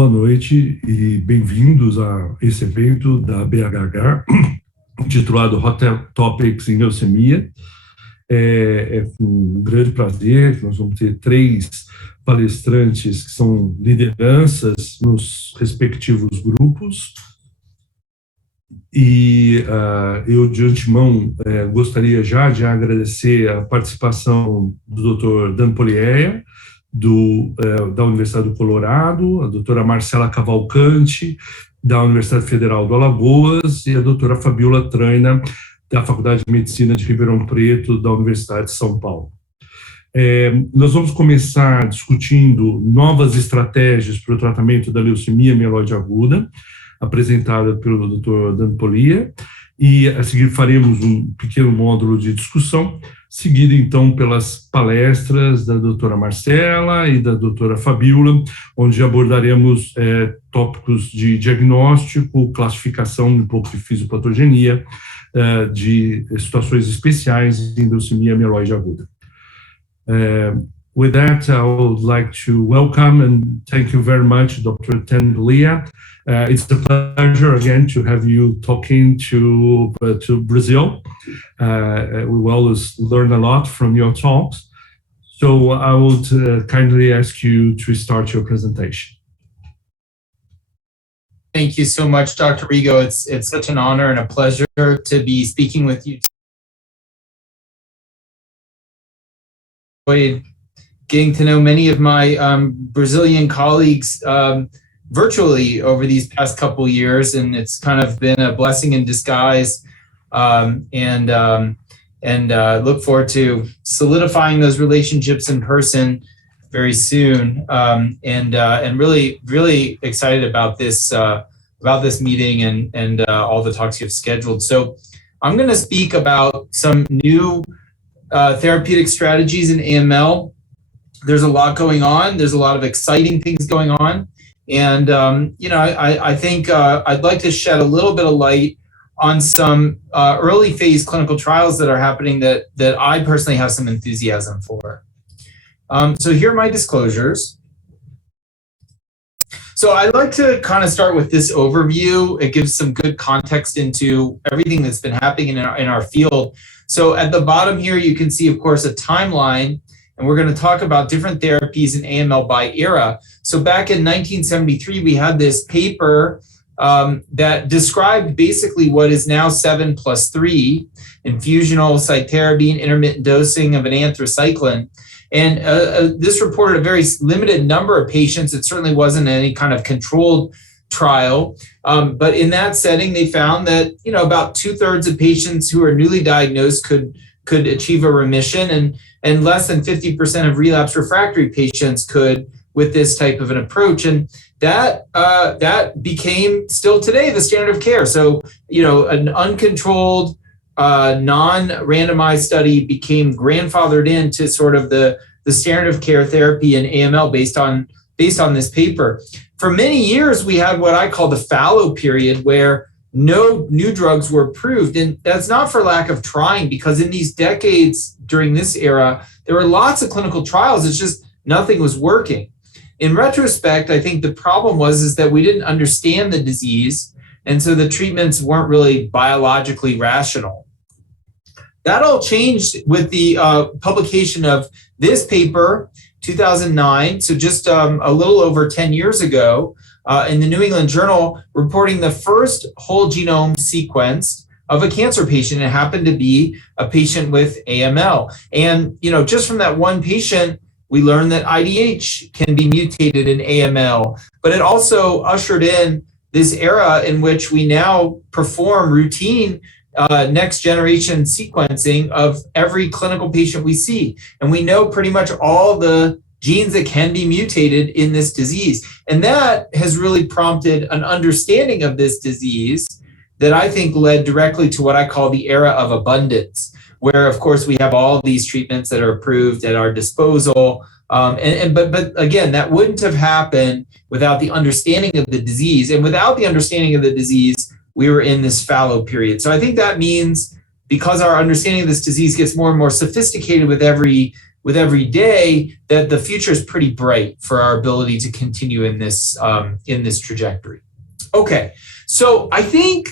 Boa noite e bem-vindos a esse evento da BHH, intitulado Hot Topics em Leucemia. É um grande prazer que nós vamos ter 3 palestrantes que são lideranças nos respectivos grupos. E eu, de antemão, gostaria já de agradecer a participação do Dr. Dan Polieia, da Universidade do Colorado, a doutora Marcela Cavalcante, da Universidade Federal do Alagoas, e a doutora Fabiola Traina, da Faculdade de Medicina de Ribeirão Preto, da Universidade de São Paulo. Nós vamos começar discutindo novas estratégias para o tratamento da leucemia mieloide aguda, apresentada pelo Dr. Dan Polieia, e a seguir faremos um pequeno módulo de discussão, seguido então pelas palestras da doutora Marcela e da doutora Fabiola, onde abordaremos tópicos de diagnóstico, classificação um pouco de fisiopatogenia, de situações especiais em leucemia mieloide aguda. With that, I would like to welcome and thank you very much, Dr. Dan Polieia. It's a pleasure again to have you talking to Brazil. We always learn a lot from your talks. So I would kindly ask you to start your presentation. Thank you so much, Dr. Rigo. It's such an honor and a pleasure to be speaking with you. Getting to know many of my Brazilian colleagues virtually over these past couple years, and it's kind of been a blessing in disguise. And look forward to solidifying those relationships in person very soon. And really excited about this meeting and all the talks you've scheduled. So I'm going to speak about some new therapeutic strategies in AML. There's a lot going on. There's a lot of exciting things going on. And, I think I'd like to shed a little bit of light on some early phase clinical trials that are happening that I personally have some enthusiasm for. So here are my disclosures. So I'd like to kind of start with this overview. It gives some good context into everything that's been happening in our field. So at the bottom here, you can see, of course, a timeline. And we're going to talk about different therapies in AML by era. So back in 1973, we had this paper that described basically what is now 7+3, infusional cytarabine, intermittent dosing of an anthracycline. And this reported a very limited number of patients. It certainly wasn't any kind of controlled trial. But in that setting, they found that, about 2/3 of patients who are newly diagnosed could achieve a remission, and less than 50% of relapse refractory patients could with this type of an approach. And that became still today the standard of care. So, an uncontrolled, non-randomized study became grandfathered into sort of the standard of care therapy in AML based on this paper. For many years, we had what I call the fallow period, where no new drugs were approved. And that's not for lack of trying, because in these decades during this era, there were lots of clinical trials. It's just nothing was working. In retrospect, I think the problem is that we didn't understand the disease. And so the treatments weren't really biologically rational. That all changed with the publication of this paper, 2009. So just a little over 10 years ago, in the New England Journal, reporting the first whole genome sequence of a cancer patient. It happened to be a patient with AML. And, just from that one patient, we learned that IDH can be mutated in AML. But it also ushered in this era in which we now perform routine next generation sequencing of every clinical patient we see. And we know pretty much all the genes that can be mutated in this disease. And that has really prompted an understanding of this disease that I think led directly to what I call the era of abundance, where, of course, we have all of these treatments that are approved at our disposal. But again, that wouldn't have happened without the understanding of the disease. And without the understanding of the disease, we were in this fallow period. So I think that means because our understanding of this disease gets more and more sophisticated with every with every day that the future is pretty bright for our ability to continue in this trajectory. Okay, so I think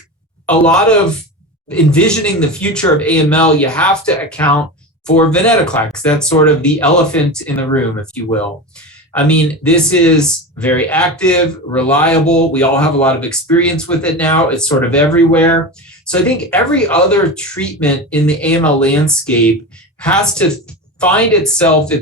a lot of envisioning the future of AML, you have to account for venetoclax. That's sort of the elephant in the room, if you will. I mean, this is very active, reliable. We all have a lot of experience with it now. It's sort of everywhere. So I think every other treatment in the AML landscape has to find its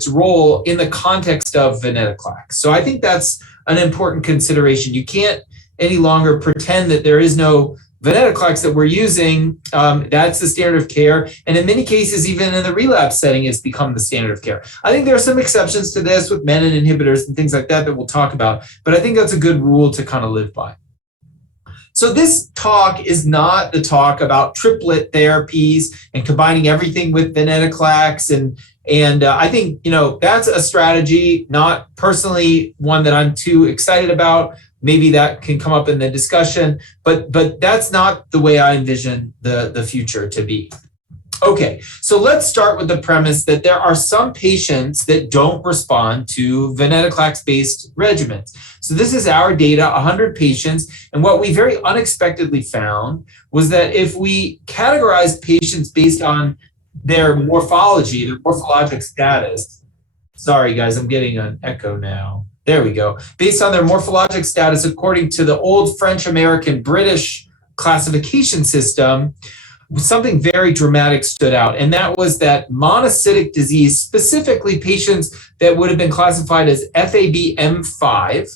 role in the context of venetoclax. So I think that's an important consideration. You can't any longer pretend that there is no venetoclax that we're using. That's the standard of care. And in many cases, even in the relapse setting, it's become the standard of care. I think there are some exceptions to this with menin inhibitors and things like that we'll talk about, but I think that's a good rule to kind of live by. So this talk is not the talk about triplet therapies and combining everything with venetoclax. And I think, that's a strategy, not personally one that I'm too excited about. Maybe that can come up in the discussion, but that's not the way I envision the future to be. Okay, so let's start with the premise that there are some patients that don't respond to venetoclax-based regimens. So this is our data, 100 patients, and what we very unexpectedly found was that if we categorize patients based on their morphology, their morphologic status, sorry guys, I'm getting an echo now. There we go. Based on their morphologic status, according to the old French, American, British classification system, something very dramatic stood out. And that was that monocytic disease, specifically patients that would have been classified as FAB-M5,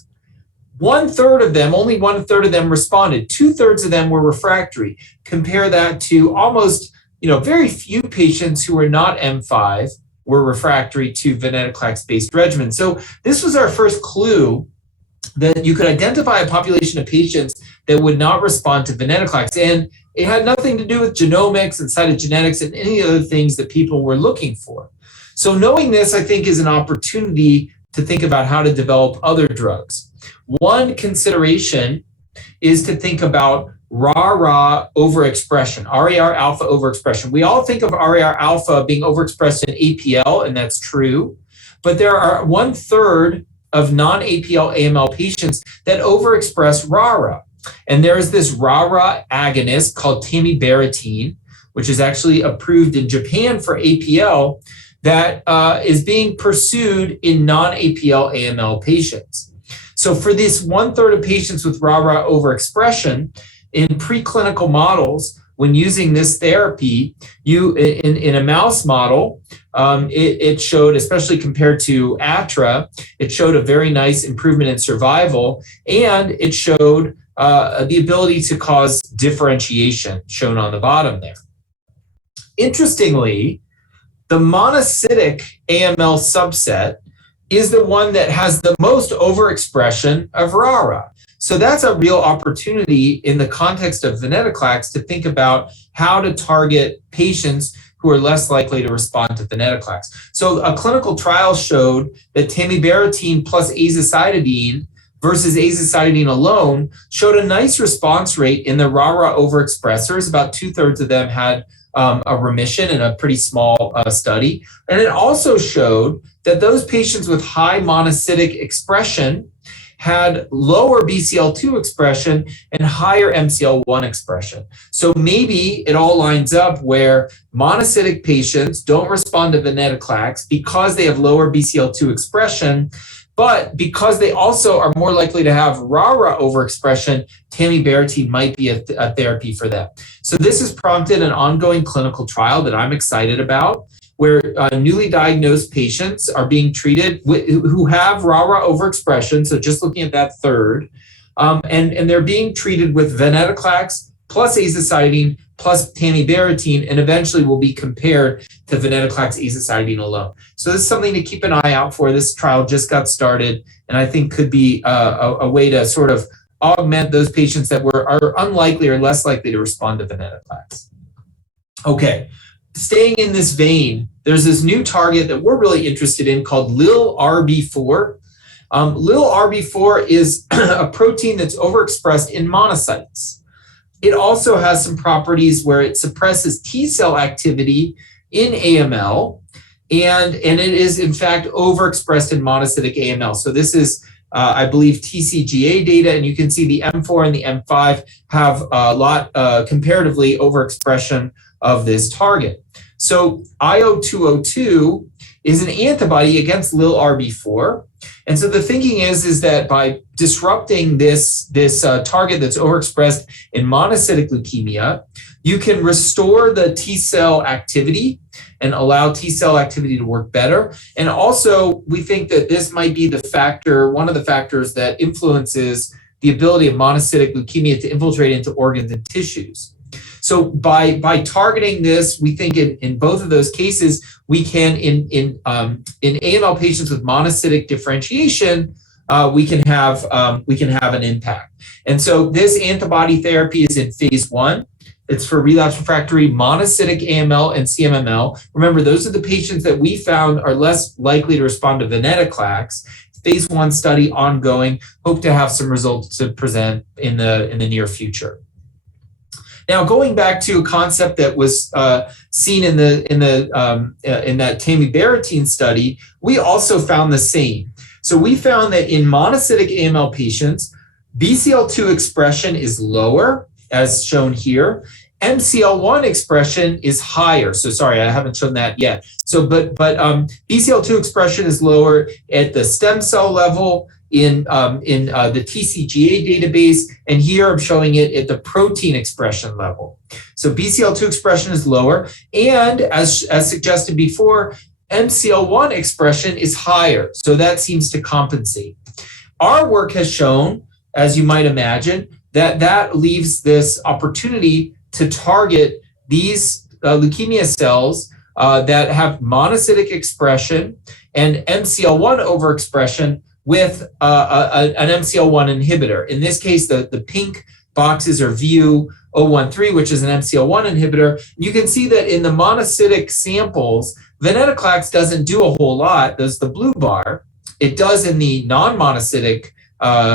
only one third of them responded. 2/3 of them were refractory. Compare that to almost, very few patients who were not M5 were refractory to venetoclax-based regimens. So this was our first clue that you could identify a population of patients that would not respond to venetoclax. And it had nothing to do with genomics and cytogenetics and any other things that people were looking for. So knowing this, I think, is an opportunity to think about how to develop other drugs. One consideration is to think about RAR overexpression, RAR alpha overexpression. We all think of RAR alpha being overexpressed in APL, and that's true, but there are 1/3 of non-APL AML patients that overexpress RARA. And there is this RARA agonist called tamibarotene, which is actually approved in Japan for APL, that is being pursued in non-APL AML patients. So for this 1/3 of patients with RARA overexpression, in preclinical models, when using this therapy, in a mouse model, it showed, especially compared to ATRA, it showed a very nice improvement in survival, and it showed the ability to cause differentiation, shown on the bottom there. Interestingly, the monocytic AML subset is the one that has the most overexpression of RARA. So that's a real opportunity in the context of venetoclax to think about how to target patients who are less likely to respond to venetoclax. So a clinical trial showed that tamibarotene plus azacitidine versus azacitidine alone showed a nice response rate in the RARA overexpressors. About 2/3 of them had a remission in a pretty small study. And it also showed that those patients with high monocytic expression had lower BCL2 expression and higher MCL1 expression. So maybe it all lines up where monocytic patients don't respond to venetoclax because they have lower BCL2 expression, but because they also are more likely to have RARA overexpression, tamibarotene might be a therapy for them. So this has prompted an ongoing clinical trial that I'm excited about, where newly diagnosed patients are being treated who have RARA overexpression, so just looking at that third, and they're being treated with venetoclax plus azacitidine plus tamibarotene, and eventually will be compared to venetoclax azacitidine alone. So this is something to keep an eye out for. This trial just got started, and I think could be a way to sort of augment those patients that are unlikely or less likely to respond to venetoclax. Okay. Staying in this vein, there's this new target that we're really interested in called LILRB4. LILRB4 is a protein that's overexpressed in monocytes. It also has some properties where it suppresses T cell activity in AML, and it is in fact overexpressed in monocytic AML. So this is, I believe, TCGA data, and you can see the M4 and the M5 have a lot comparatively overexpression of this target. So IO-202 is an antibody against LILRB4. And so the thinking is that by disrupting this target that's overexpressed in monocytic leukemia, you can restore the T cell activity and allow T cell activity to work better. And also, we think that this might be one of the factors that influences the ability of monocytic leukemia to infiltrate into organs and tissues. So by targeting this, we think in both of those cases, we can in AML patients with monocytic differentiation, we can have an impact. And so this antibody therapy is in phase 1. It's for relapse refractory monocytic AML and CMML. Remember, those are the patients that we found are less likely to respond to venetoclax. Phase 1 study ongoing. Hope to have some results to present in the near future. Now, going back to a concept that was seen in that tamibarotene study, we also found the same. So we found that in monocytic AML patients, BCL2 expression is lower, as shown here. MCL1 expression is higher. So sorry, I haven't shown that yet. So, but BCL2 expression is lower at the stem cell level in the TCGA database, and here I'm showing it at the protein expression level. So BCL2 expression is lower, and as suggested before, MCL1 expression is higher. So that seems to compensate. Our work has shown, as you might imagine, that leaves this opportunity to target these leukemia cells that have monocytic expression and MCL1 overexpression with an MCL1 inhibitor. In this case, the pink boxes are VU-013, which is an MCL1 inhibitor. You can see that in the monocytic samples, venetoclax doesn't do a whole lot. There's the blue bar. It does in the non-monocytic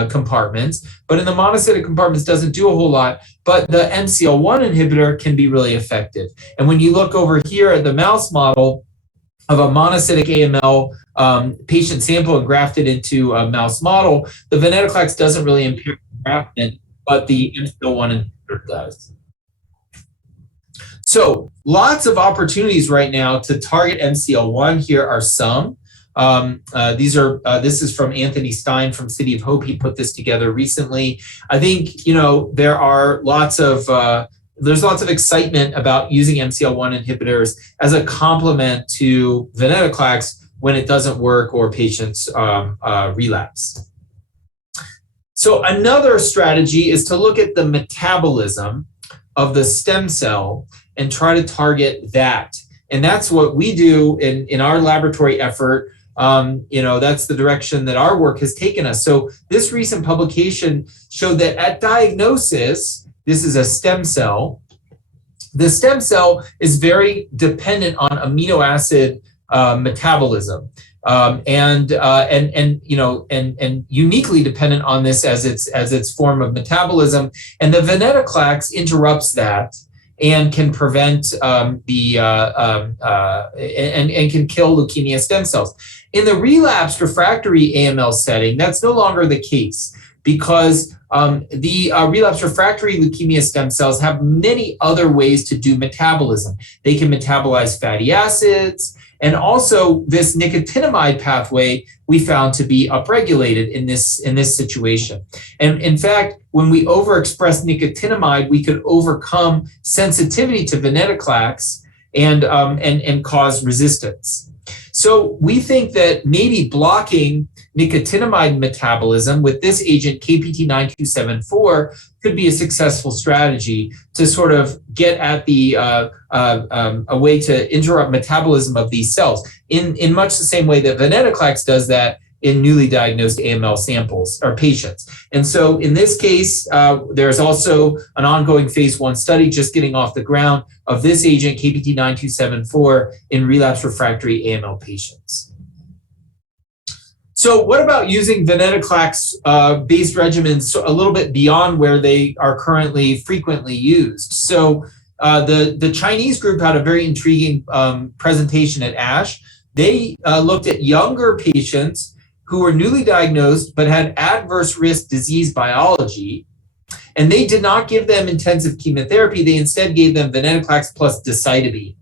compartments, but in the monocytic compartments doesn't do a whole lot, but the MCL1 inhibitor can be really effective. And when you look over here at the mouse model of a monocytic AML patient sample and grafted into a mouse model, the venetoclax doesn't really impair engraftment, but the MCL1 inhibitor does. So lots of opportunities right now to target MCL1. Here are some. This is from Anthony Stein from City of Hope. He put this together recently. I think, there are there's lots of excitement about using MCL1 inhibitors as a complement to venetoclax when it doesn't work or patients relapse. So another strategy is to look at the metabolism of the stem cell and try to target that. And that's what we do in our laboratory effort. That's the direction that our work has taken us. So this recent publication showed that at diagnosis, this is a stem cell. The stem cell is very dependent on amino acid metabolism, and uniquely dependent on this as its form of metabolism. And the venetoclax interrupts that and can prevent and can kill leukemia stem cells. In the relapsed refractory AML setting, that's no longer the case, because the relapsed refractory leukemia stem cells have many other ways to do metabolism. They can metabolize fatty acids, and also this nicotinamide pathway we found to be upregulated in this situation. And in fact, when we overexpress nicotinamide, we could overcome sensitivity to venetoclax and cause resistance. So we think that maybe blocking nicotinamide metabolism with this agent, KPT-9274, could be a successful strategy to sort of get at the a way to interrupt metabolism of these cells in much the same way that venetoclax does that in newly diagnosed AML samples or patients. And so in this case, there's also an ongoing phase 1 study just getting off the ground of this agent, KPT-9274, in relapsed refractory AML patients. So what about using venetoclax-based regimens a little bit beyond where they are currently frequently used? So the Chinese group had a very intriguing presentation at ASH. They looked at younger patients who were newly diagnosed but had adverse risk disease biology, and they did not give them intensive chemotherapy. They instead gave them venetoclax plus decitabine.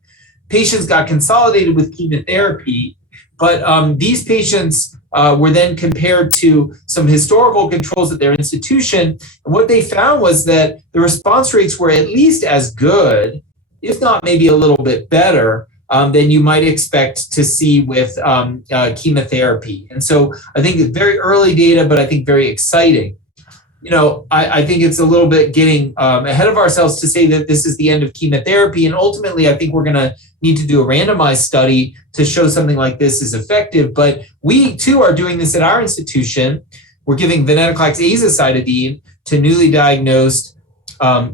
Patients got consolidated with chemotherapy, but these patients were then compared to some historical controls at their institution. And what they found was that the response rates were at least as good, if not maybe a little bit better, than you might expect to see with chemotherapy. And so I think it's very early data, but I think very exciting. You know, I think it's a little bit getting ahead of ourselves to say that this is the end of chemotherapy. And ultimately, I think we're going to need to do a randomized study to show something like this is effective. But we, too, are doing this at our institution. We're giving venetoclax azacitidine to newly diagnosed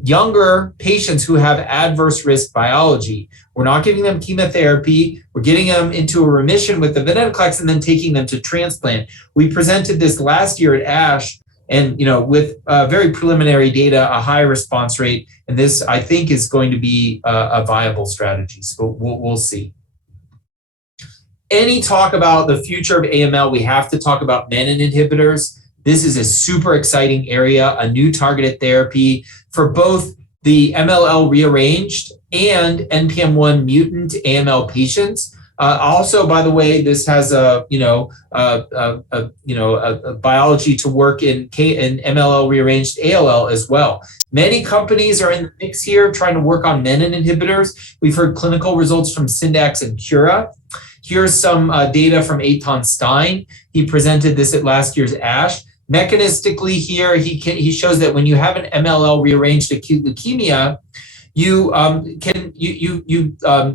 younger patients who have adverse risk biology. We're not giving them chemotherapy. We're getting them into a remission with the venetoclax and then taking them to transplant. We presented this last year at ASH, and with very preliminary data, a high response rate. And this, I think, is going to be a viable strategy. So we'll see. Any talk about the future of AML, we have to talk about menin inhibitors. This is a super exciting area, a new targeted therapy for both the MLL rearranged and NPM1 mutant AML patients. Also, by the way, this has a biology to work in MLL rearranged ALL as well. Many companies are in the mix here trying to work on menin inhibitors. We've heard clinical results from Syndax and Cura. Here's some data from Eitan Stein. He presented this at last year's ASH. Mechanistically here, he shows that when you have an MLL rearranged acute leukemia, you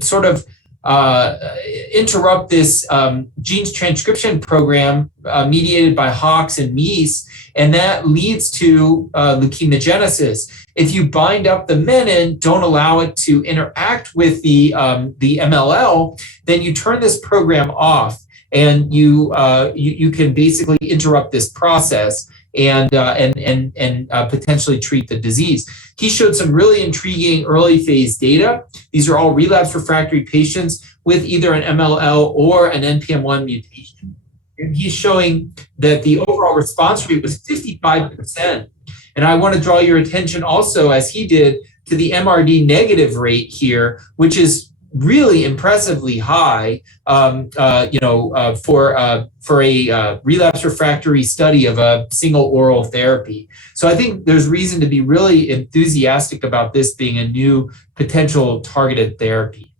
sort of interrupt this genes transcription program mediated by HOX and MEIS, and that leads to leukemogenesis. If you bind up the menin, don't allow it to interact with the MLL, then you turn this program off, and you can basically interrupt this process and potentially treat the disease. He showed some really intriguing early phase data. These are all relapse refractory patients with either an MLL or an NPM1 mutation. And he's showing that the overall response rate was 55%. And I want to draw your attention also, as he did, to the MRD negative rate here, which is really impressively high, for a relapse refractory study of a single oral therapy. So I think there's reason to be really enthusiastic about this being a new potential targeted therapy.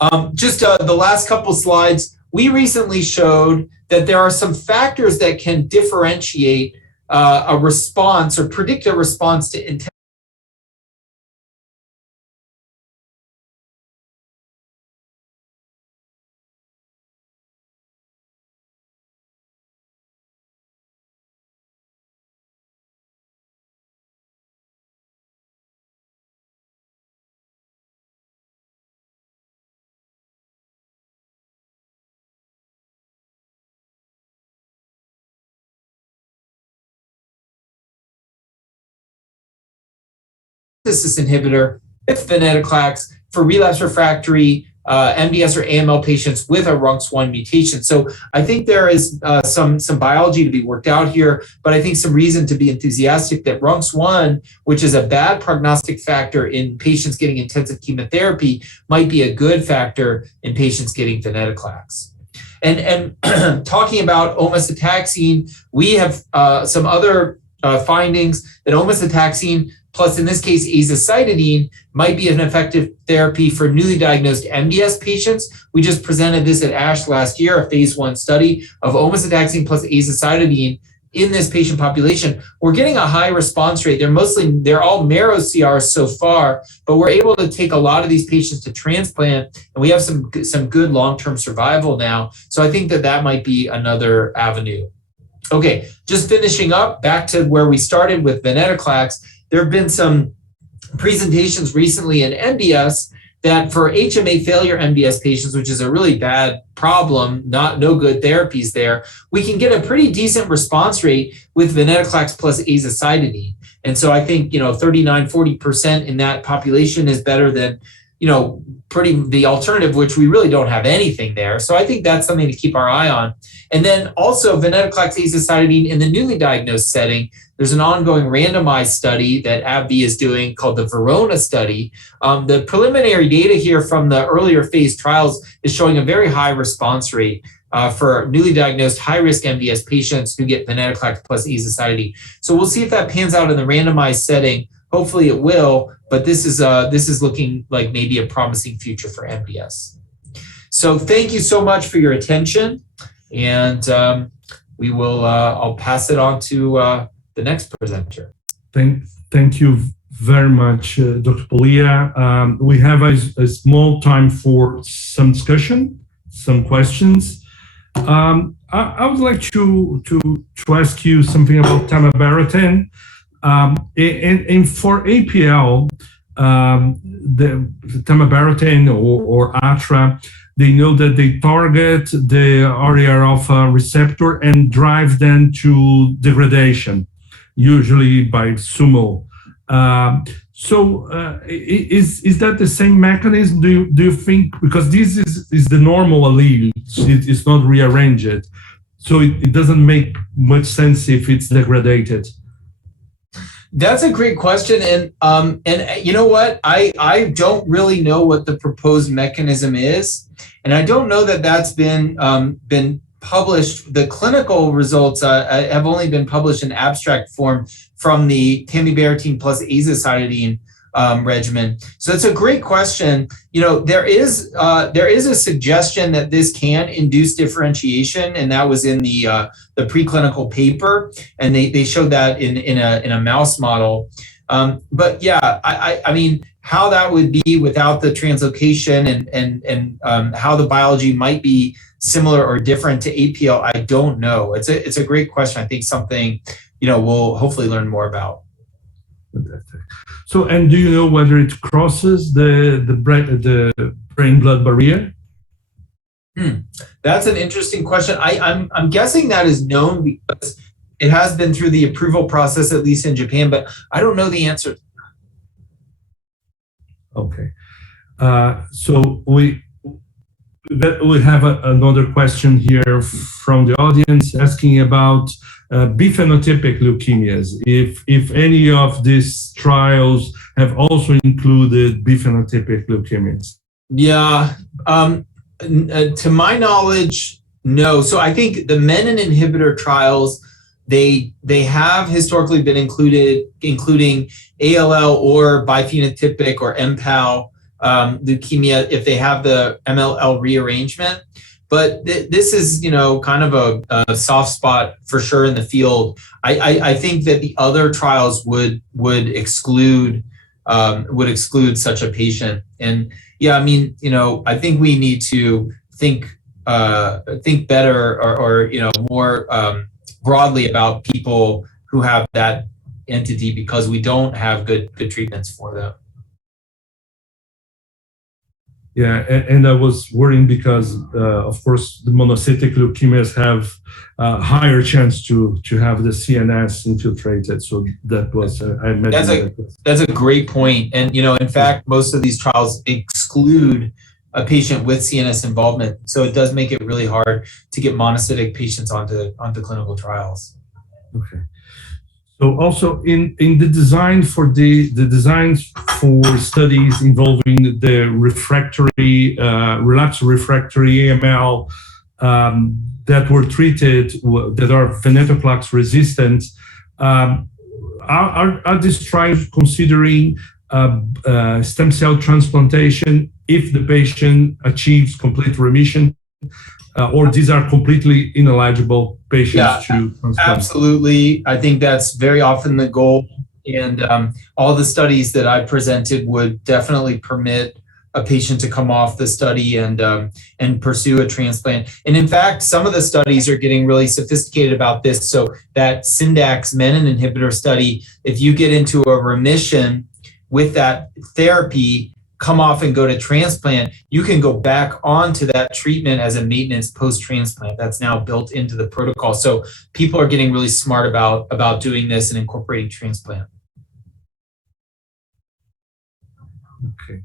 The last couple slides, we recently showed that there are some factors that can differentiate a response or predict a response to intensive inhibitor with venetoclax for relapse refractory MDS or AML patients with a RUNX1 mutation. So I think there is some biology to be worked out here, but I think some reason to be enthusiastic that RUNX1, which is a bad prognostic factor in patients getting intensive chemotherapy, might be a good factor in patients getting venetoclax. And talking about omecitaxine, we have some other findings that omecitaxine plus, in this case, azacitidine might be an effective therapy for newly diagnosed MDS patients. We just presented this at ASH last year, a phase 1 study of omecitaxine plus azacitidine in this patient population. We're getting a high response rate. They're all marrow CRs so far, but we're able to take a lot of these patients to transplant, and we have some good long-term survival now. So I think that might be another avenue. Okay, just finishing up, back to where we started with venetoclax. There have been some presentations recently in MDS that for HMA failure MDS patients, which is a really bad problem, no good therapies there, we can get a pretty decent response rate with venetoclax plus azacitidine. And so I think 39-40% in that population is better than the alternative, which we really don't have anything there. So I think that's something to keep our eye on. And then also venetoclax azacitidine in the newly diagnosed setting, there's an ongoing randomized study that AbbVie is doing called the Verona study. The preliminary data here from the earlier phase trials is showing a very high response rate for newly diagnosed high-risk MDS patients who get venetoclax plus azacitidine. So we'll see if that pans out in the randomized setting. Hopefully it will, but this is looking like maybe a promising future for MDS. So thank you so much for your attention, and we will. I'll pass it on to the next presenter. Thank you very much, Dr. Polija. We have a small time for some discussion, some questions. I would like to ask you something about tamibarotene. And for APL, the tamibarotene or ATRA, they know that they target the RAR alpha receptor and drive them to degradation, usually by SUMO. Is that the same mechanism? Do you think, because this is the normal allele, it's not rearranged, so it doesn't make much sense if it's degraded? That's a great question, and you know what? I don't really know what the proposed mechanism is, and I don't know that that's been published. The clinical results have only been published in abstract form from the tamibarotene plus azacitidine regimen. So it's a great question. There is a suggestion that this can induce differentiation, and that was in the preclinical paper, and they showed that in a mouse model. But yeah, I mean, how that would be without the translocation and how the biology might be similar or different to APL, I don't know. It's a great question. I think something we'll hopefully learn more about. Fantastic. So, and do you know whether it crosses the brain-blood barrier? That's an interesting question. I'm guessing that is known because it has been through the approval process, at least in Japan, but I don't know the answer. Okay. So we have another question here from the audience asking about B-phenotypic leukemias, if any of these trials have also included B-phenotypic leukemias. Yeah, to my knowledge, no. So I think the menin inhibitor trials, they have historically been including ALL or biphenotypic or MPAL leukemia if they have the MLL rearrangement. But this is, kind of a soft spot for sure in the field. I think that the other trials would exclude such a patient. And yeah, I mean, I think we need to think better or more broadly about people who have that entity because we don't have good treatments for them. Yeah, and I was worrying because, of course, the monocytic leukemias have a higher chance to have the CNS infiltrated. So that was, I imagine that's a great point. And, in fact, most of these trials exclude a patient with CNS involvement. So it does make it really hard to get monocytic patients onto clinical trials. Okay. So also in the design for the designs for studies involving the refractory, relapsed refractory AML that were treated, that are venetoclax resistant, are these trials considering stem cell transplantation if the patient achieves complete remission? Or these are completely ineligible patients to transplant? Absolutely. I think that's very often the goal. And all the studies that I presented would definitely permit a patient to come off the study and pursue a transplant. And in fact, some of the studies are getting really sophisticated about this. So that Syndax menin inhibitor study, if you get into a remission with that therapy, come off and go to transplant, you can go back onto that treatment as a maintenance post-transplant. That's now built into the protocol. So people are getting really smart about doing this and incorporating transplant. Okay.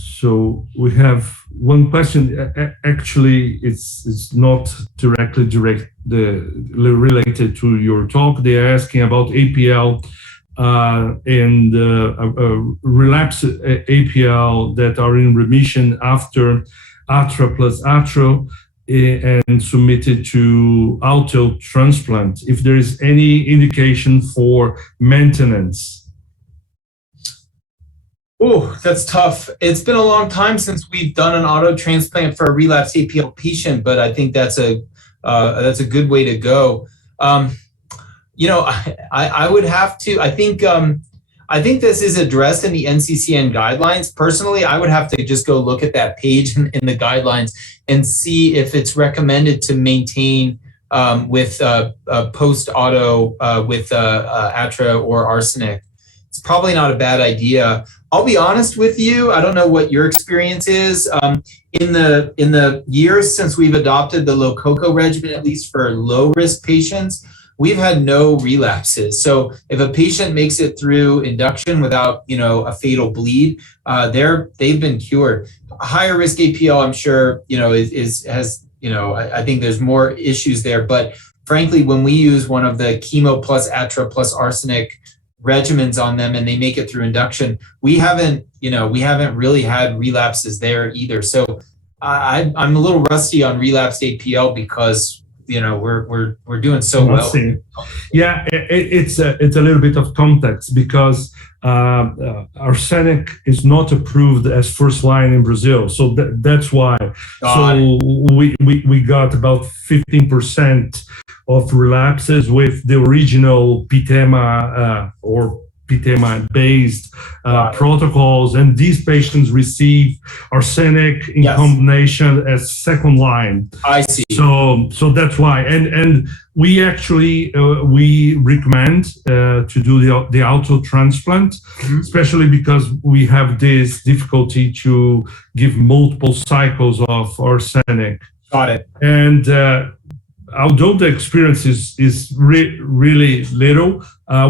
So we have one question. Actually, it's not directly related to your talk. They are asking about APL and relapse APL that are in remission after ATRA plus ATRO and submitted to auto transplant. If there is any indication for maintenance. Oh, that's tough. It's been a long time since we've done an auto transplant for a relapsed APL patient, but I think that's a good way to go. I would have to. I think this is addressed in the NCCN guidelines. Personally, I would have to just go look at that page in the guidelines and see if it's recommended to maintain with post-auto with ATRA or arsenic. It's probably not a bad idea. I'll be honest with you. I don't know what your experience is. In the years since we've adopted the Lococo regimen, at least for low-risk patients, we've had no relapses. So if a patient makes it through induction without, a fatal bleed, they've been cured. A higher risk APL, I'm sure, I think there's more issues there. But frankly, when we use one of the chemo plus ATRA plus arsenic regimens on them and they make it through induction, we haven't really had relapses there either. So I'm a little rusty on relapsed APL because we're doing so well. Yeah, it's a little bit of context because arsenic is not approved as first line in Brazil, so that's why. We got about 15% of relapses with the original PTEMA or PTEMA-based protocols, and these patients receive arsenic in combination as second line. I see. So that's why, and we actually we recommend to do the auto transplant, especially because we have this difficulty to give multiple cycles of arsenic. Got it. And although the experience is really little,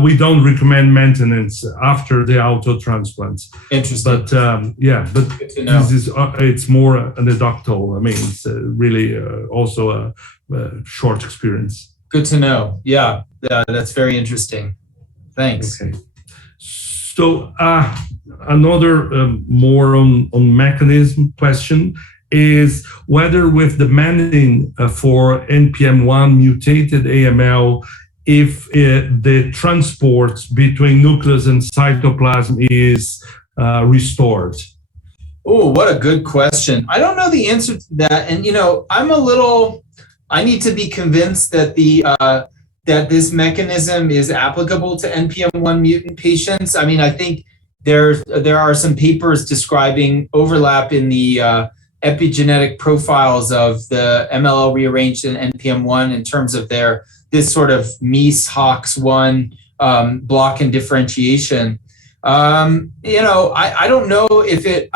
we don't recommend maintenance after the auto transplants. Interesting. But this is it's more anecdotal. I mean, it's really also a short experience. Good to know. Yeah, that's very interesting. Thanks. Okay. So another more on mechanism question is whether with the managing for NPM1 mutated AML, if the transport between nucleus and cytoplasm is restored? Oh, what a good question. I don't know the answer to that. And, I need to be convinced that that this mechanism is applicable to NPM1 mutant patients. I mean, I think there are some papers describing overlap in the epigenetic profiles of the MLL rearranged in NPM1 in terms of this sort of MEIS-HOX1 block and differentiation. I don't know if it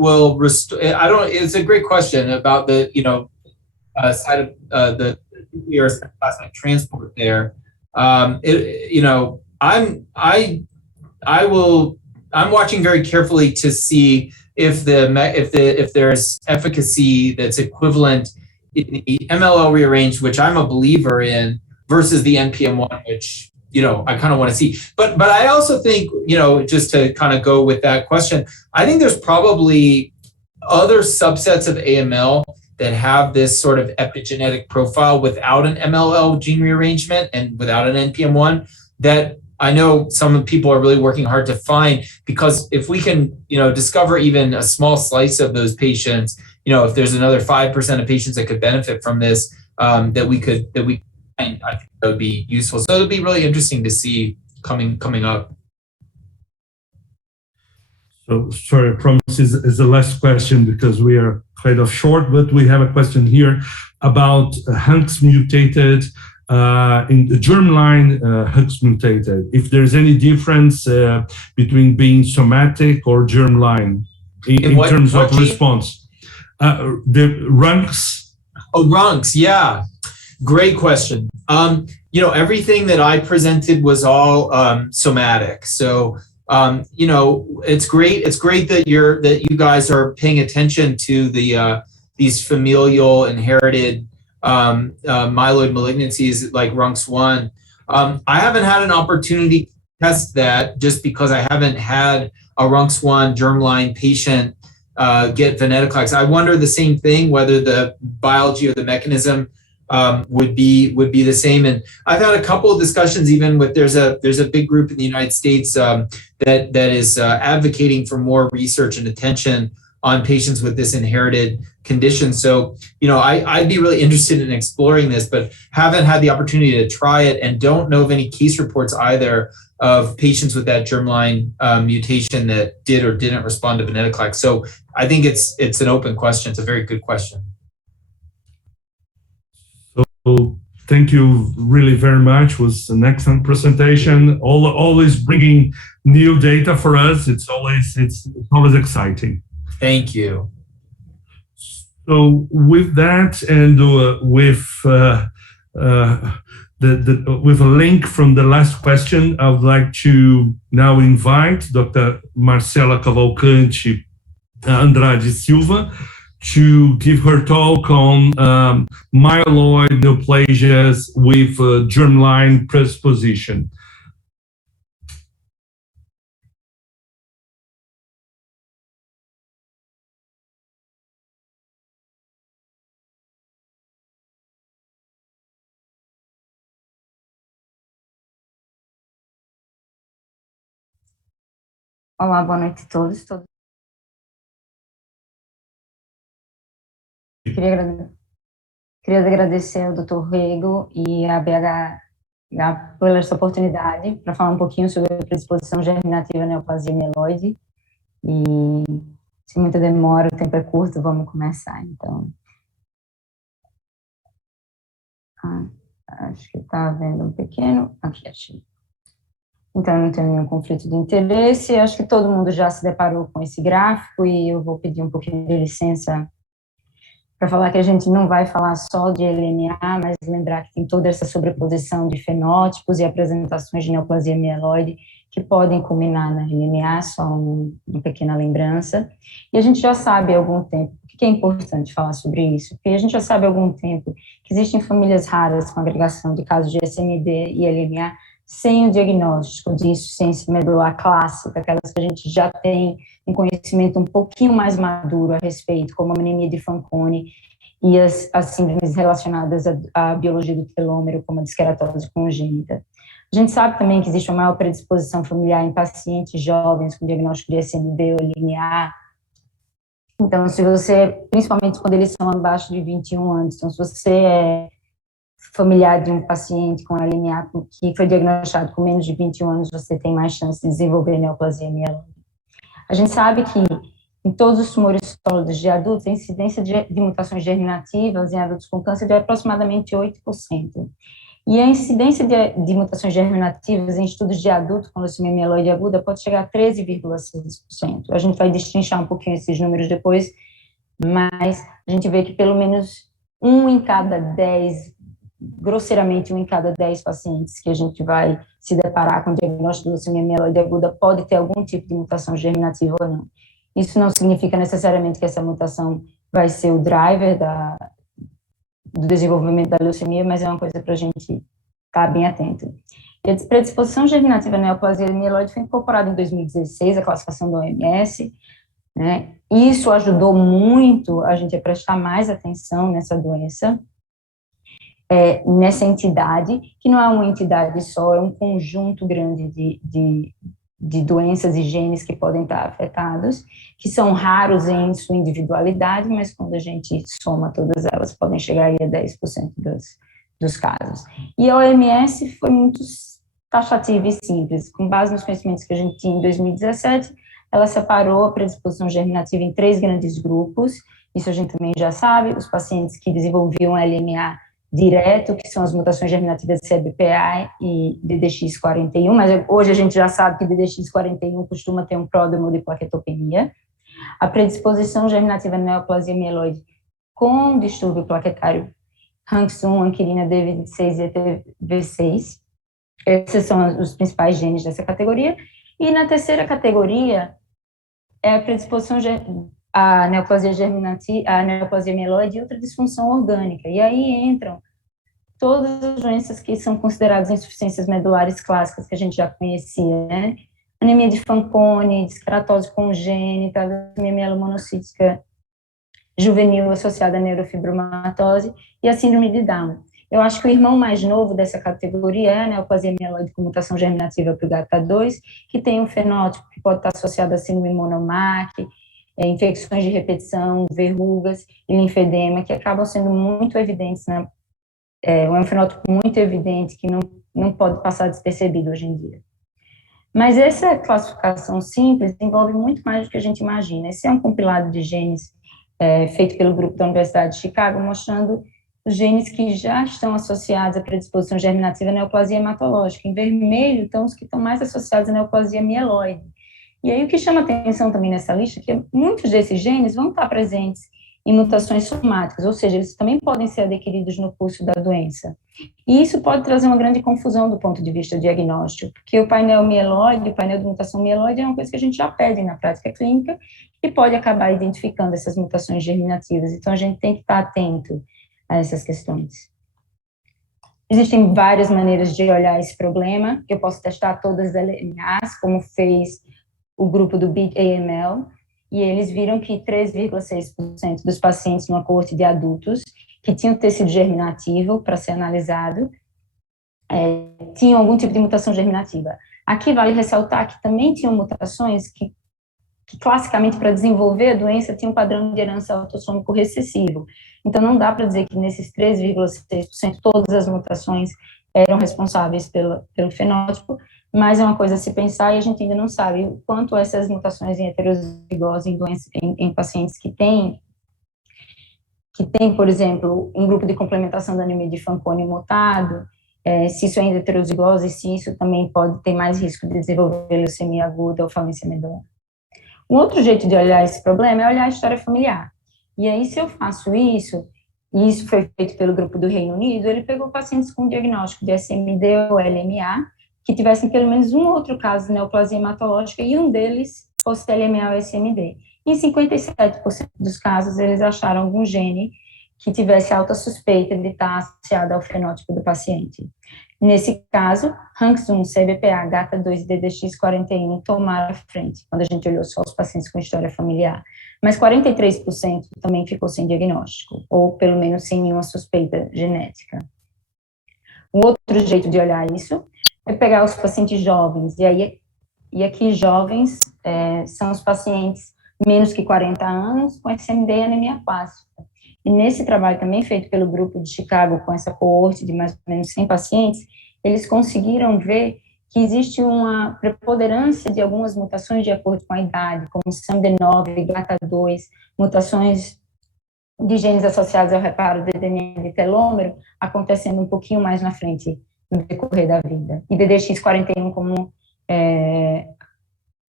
will restore. It's a great question about the side of the nuclear cytoplasmic transport there. I'm watching very carefully to see if there's efficacy that's equivalent in the MLL rearranged, which I'm a believer in, versus the NPM1, which I kind of want to see. But I also think, just to kind of go with that question, I think there's probably other subsets of AML that have this sort of epigenetic profile without an MLL gene rearrangement and without an NPM1 that I know some people are really working hard to find, because if we can, discover even a small slice of those patients, if there's another 5% of patients that could benefit from this, I think that would be useful. So it'll be really interesting to see coming up. So sorry, I promise is the last question because we are kind of short, but we have a question here about Hunks mutated in the germline Hunks mutated. If there's any difference between being somatic or germline in terms of response. The runks. Oh, runks, yeah. Great question. Everything that I presented was all somatic. So It's great that you guys are paying attention to these familial inherited myeloid malignancies like RUNX1. I haven't had an opportunity to test that just because I haven't had a RUNX1 germline patient get venetoclax. I wonder the same thing, whether the biology or the mechanism would be the same. And I've had a couple of discussions even with there's a big group in the United States that is advocating for more research and attention on patients with this inherited condition. So, I'd be really interested in exploring this, but haven't had the opportunity to try it and don't know of any case reports either of patients with that germline mutation that did or didn't respond to venetoclax. So I think it's an open question. It's a very good question. So thank you really very much. It was an excellent presentation. Always bringing new data for us. It's always exciting. Thank you. So with that, and with with a link from the last question, I would like to now invite Dr. Marcela Cavalcante Andrade Silva to give her talk on myeloid neoplasias with germline predisposition. Olá, boa noite a todos. Queria agradecer ao Dr. Rego e à BH pela essa oportunidade para falar um pouquinho sobre a predisposição germinativa à neoplasia mieloide. E, sem muita demora, o tempo é curto, vamos começar, então. Acho que está havendo um pequeno... Aqui, achei. Então, não tem nenhum conflito de interesse. Acho que todo mundo já se deparou com esse gráfico e eu vou pedir um pouquinho de licença para falar que a gente não vai falar só de LMA, mas lembrar que tem toda essa sobreposição de fenótipos e apresentações de neoplasia mieloide que podem culminar na LMA, só uma pequena lembrança. E a gente já sabe há algum tempo, o que é importante falar sobre isso? Porque a gente já sabe há algum tempo que existem famílias raras com agregação de casos de SMD e LMA sem o diagnóstico de insuficiência medular clássica, aquelas que a gente já tem um conhecimento um pouquinho mais maduro a respeito, como a anemia de Fanconi e as síndromes relacionadas à biologia do telômero, como a disqueratose congênita. A gente sabe também que existe uma maior predisposição familiar em pacientes jovens com diagnóstico de SMD ou LMA. Então, se você, principalmente quando eles são abaixo de 21 anos, então se você é familiar de um paciente com LMA que foi diagnosticado com menos de 21 anos, você tem mais chance de desenvolver neoplasia mieloide. A gente sabe que em todos os tumores sólidos de adultos, a incidência de mutações germinativas em adultos com câncer é de aproximadamente 8%. E a incidência de mutações germinativas em estudos de adultos com leucemia mieloide aguda pode chegar a 13,6%. A gente vai destrinchar um pouquinho esses números depois, mas a gente vê que pelo menos 1 em cada 10, grosseiramente 1 em cada 10 pacientes que a gente vai se deparar com o diagnóstico de leucemia mieloide aguda pode ter algum tipo de mutação germinativa ou não. Isso não significa necessariamente que essa mutação vai ser o driver do desenvolvimento da leucemia, mas é uma coisa para a gente estar bem atento. E a predisposição germinativa à neoplasia mieloide foi incorporada em 2016, a classificação da OMS, né? Isso ajudou muito a gente a prestar mais atenção nessa doença, nessa entidade, que não é uma entidade só, é um conjunto grande de doenças e genes que podem estar afetados, que são raros em sua individualidade, mas quando a gente soma todas elas, podem chegar aí a 10% dos casos. E a OMS foi muito taxativa e simples, com base nos conhecimentos que a gente tinha em 2017, ela separou a predisposição germinativa em 3 grandes grupos, isso a gente também já sabe, os pacientes que desenvolviam LMA direto, que são as mutações germinativas de CBPA e DDX41, mas hoje a gente já sabe que DDX41 costuma ter um pródromo de plaquetopenia. A predisposição germinativa à neoplasia mieloide com distúrbio plaquetário RUNX1, anquirina D26 e ETV6. Esses são os principais genes dessa categoria. E na terceira categoria é a predisposição à neoplasia germinativa, à neoplasia mieloide e outra disfunção orgânica. E aí entram todas as doenças que são consideradas insuficiências medulares clássicas que a gente já conhecia, né? Anemia de Fanconi, disqueratose congênita, leucemia mielomonocítica juvenil associada à neurofibromatose e a síndrome de Down. Eu acho que o irmão mais novo dessa categoria é a neoplasia mieloide com mutação germinativa para o GATA2, que tem um fenótipo que pode estar associado a síndrome monomark, infecções de repetição, verrugas e linfedema, que acabam sendo muito evidentes, é um fenótipo muito evidente que não pode passar despercebido hoje em dia. Mas essa classificação simples envolve muito mais do que a gente imagina. Esse é um compilado de genes feito pelo grupo da Universidade de Chicago, mostrando os genes que já estão associados à predisposição germinativa à neoplasia hematológica. Em vermelho estão os que estão mais associados à neoplasia mieloide. E aí o que chama atenção também nessa lista é que muitos desses genes vão estar presentes em mutações somáticas, ou seja, eles também podem ser adquiridos no curso da doença. E isso pode trazer uma grande confusão do ponto de vista diagnóstico, porque o painel mieloide, o painel de mutação mieloide é uma coisa que a gente já pede na prática clínica e pode acabar identificando essas mutações germinativas. Então, a gente tem que estar atento a essas questões. Existem várias maneiras de olhar esse problema. Eu posso testar todas as LNAs, como fez o grupo do Beat AML, e eles viram que 3,6% dos pacientes numa coorte de adultos que tinham tecido germinativo para ser analisado, tinham algum tipo de mutação germinativa. Aqui vale ressaltar que também tinham mutações que classicamente, para desenvolver a doença, tinham um padrão de herança autossômico recessivo. Então, não dá para dizer que nesses 3,6% todas as mutações eram responsáveis pelo fenótipo, mas é uma coisa a se pensar e a gente ainda não sabe o quanto essas mutações em heterozigose em pacientes que têm, por exemplo, um grupo de complementação da anemia de Fanconi mutado, se isso é ainda heterozigose, se isso também pode ter mais risco de desenvolver leucemia aguda ou falência medular. Um outro jeito de olhar esse problema é olhar a história familiar. E aí, se eu faço isso, e isso foi feito pelo grupo do Reino Unido, ele pegou pacientes com diagnóstico de SMD ou LMA, que tivessem pelo menos um outro caso de neoplasia hematológica, e um deles fosse LMA ou SMD. Em 57% dos casos, eles acharam algum gene que tivesse alta suspeita de estar associado ao fenótipo do paciente. Nesse caso, HANX1, CBPA, GATA2 e DDX41 tomaram a frente, quando a gente olhou só os pacientes com história familiar. Mas 43% também ficou sem diagnóstico, ou pelo menos sem nenhuma suspeita genética. Um outro jeito de olhar isso é pegar os pacientes jovens, e aqui jovens são os pacientes menos que 40 anos com SMD e anemia plástica. E nesse trabalho também feito pelo grupo de Chicago, com essa coorte de mais ou menos 100 pacientes, eles conseguiram ver que existe uma preponderância de algumas mutações de acordo com a idade, como SAMD9, GATA2, mutações de genes associados ao reparo de DNA de telômero, acontecendo um pouquinho mais na frente no decorrer da vida. E DDX41, como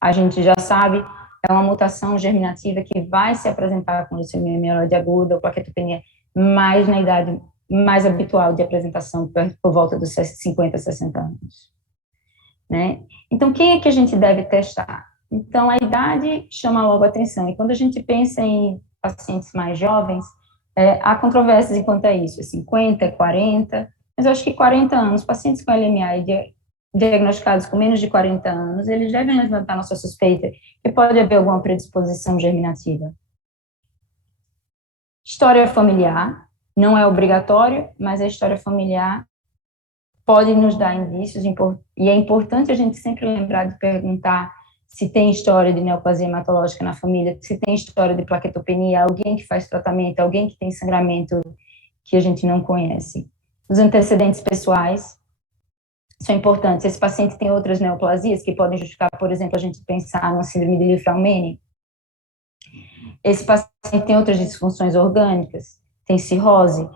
a gente já sabe, é uma mutação germinativa que vai se apresentar com leucemia mieloide aguda ou plaquetopenia mais na idade mais habitual de apresentação, por volta dos 50, 60 anos. Né? Então, quem é que a gente deve testar? Então, a idade chama logo a atenção, e quando a gente pensa em pacientes mais jovens, há controvérsias quanto a isso, 50, 40, mas eu acho que 40 anos, pacientes com LMA diagnosticados com menos de 40 anos, eles devem levantar nossa suspeita que pode haver alguma predisposição germinativa. História familiar, não é obrigatório, mas a história familiar pode nos dar indícios, e é importante a gente sempre lembrar de perguntar se tem história de neoplasia hematológica na família, se tem história de plaquetopenia, alguém que faz tratamento, alguém que tem sangramento que a gente não conhece. Os antecedentes pessoais são importantes. Esse paciente tem outras neoplasias que podem justificar, por exemplo, a gente pensar na síndrome de Li-Fraumeni. Esse paciente tem outras disfunções orgânicas, tem cirrose,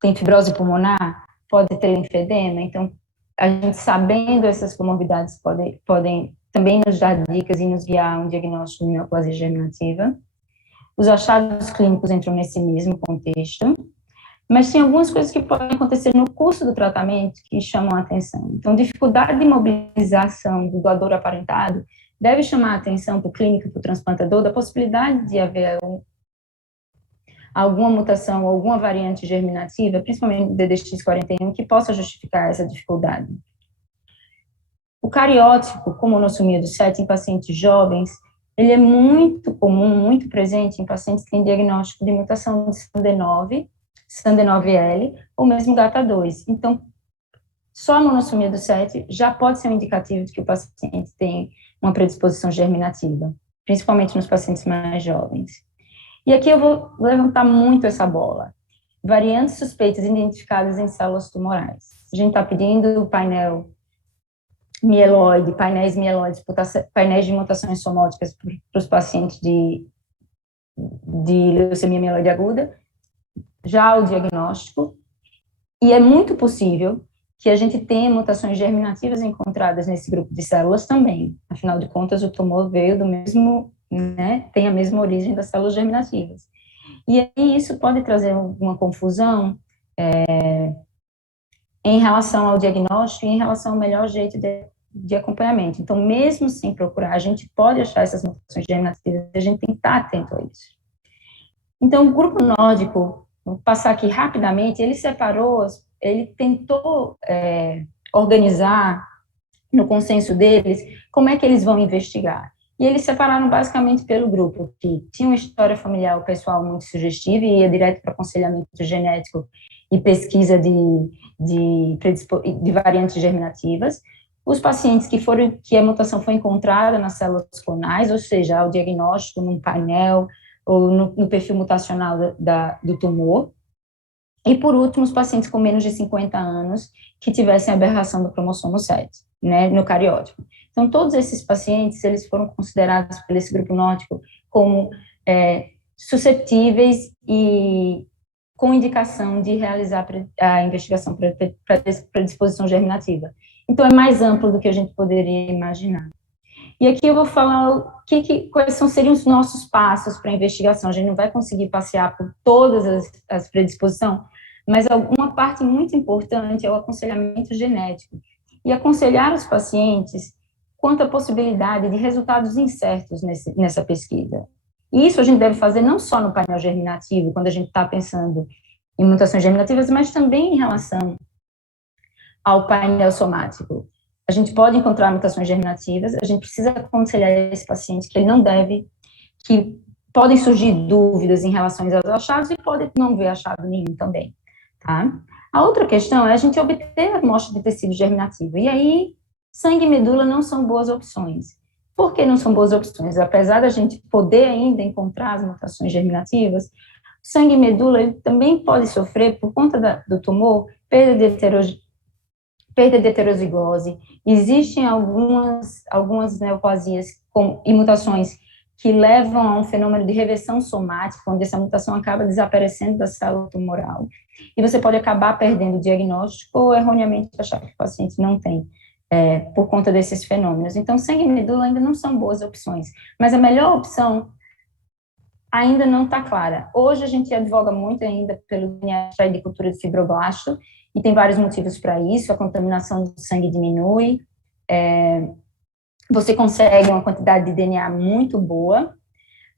tem fibrose pulmonar, pode ter linfedema. Então, a gente sabendo essas comorbidades podem também nos dar dicas e nos guiar a um diagnóstico de neoplasia germinativa. Os achados clínicos entram nesse mesmo contexto. Mas tem algumas coisas que podem acontecer no curso do tratamento que chamam a atenção. Então, dificuldade de mobilização do doador aparentado deve chamar a atenção para o clínico, para o transplantador, da possibilidade de haver alguma mutação, alguma variante germinativa, principalmente do DDX41, que possa justificar essa dificuldade. O cariótipo, como nosomia do 7 em pacientes jovens, ele é muito comum, muito presente em pacientes que têm diagnóstico de mutação de SAND9, SAND9L, ou mesmo GATA2. Então, só a monossomia do 7 já pode ser um indicativo de que o paciente tem uma predisposição germinativa, principalmente nos pacientes mais jovens. E aqui eu vou levantar muito essa bola. Variantes suspeitas identificadas em células tumorais. A gente está pedindo o painel mieloide, painéis mieloides, painéis de mutações somóticas para os pacientes de leucemia mieloide aguda, já o diagnóstico, e é muito possível que a gente tenha mutações germinativas encontradas nesse grupo de células também. Afinal de contas, o tumor veio do mesmo, né, tem a mesma origem das células germinativas. E aí isso pode trazer uma confusão em relação ao diagnóstico e em relação ao melhor jeito de acompanhamento. Então, mesmo sem procurar, a gente pode achar essas mutações germinativas, a gente tem que estar atento a isso. Então, o grupo nórdico, vou passar aqui rapidamente, ele tentou organizar, no consenso deles, como é que eles vão investigar. E eles separaram basicamente pelo grupo que tinha uma história familiar pessoal muito sugestiva e ia direto para aconselhamento genético e pesquisa de variantes germinativas. Os pacientes que a mutação foi encontrada nas células clonais, ou seja, o diagnóstico num painel ou no perfil mutacional do tumor. E, por último, os pacientes com menos de 50 anos que tivessem aberração do cromossomo 7, né, no cariótipo. Então, todos esses pacientes, eles foram considerados por esse grupo nórdico como suscetíveis e com indicação de realizar a investigação para predisposição germinativa. Então, é mais amplo do que a gente poderia imaginar. E aqui eu vou falar quais seriam os nossos passos para a investigação. A gente não vai conseguir passear por todas as predisposições, mas uma parte muito importante é o aconselhamento genético. E aconselhar os pacientes quanto à possibilidade de resultados incertos nessa pesquisa. E isso a gente deve fazer não só no painel germinativo, quando a gente está pensando em mutações germinativas, mas também em relação ao painel somático. A gente pode encontrar mutações germinativas, a gente precisa aconselhar esse paciente que ele não deve, que podem surgir dúvidas em relação aos achados e pode não ver achado nenhum também, tá? A outra questão é a gente obter a amostra de tecido germinativo, e aí sangue e medula não são boas opções. Por que não são boas opções? Apesar da gente poder ainda encontrar as mutações germinativas, sangue e medula ele também pode sofrer, por conta do tumor, perda de heterozigose. Existem algumas neoplasias e mutações que levam a um fenômeno de reversão somática, onde essa mutação acaba desaparecendo da célula tumoral. E você pode acabar perdendo o diagnóstico ou erroneamente achar que o paciente não tem, por conta desses fenômenos. Então, sangue e medula ainda não são boas opções, mas a melhor opção ainda não está clara. Hoje a gente advoga muito ainda pelo DNA de cultura de fibroblasto, e tem vários motivos para isso. A contaminação do sangue diminui, você consegue uma quantidade de DNA muito boa,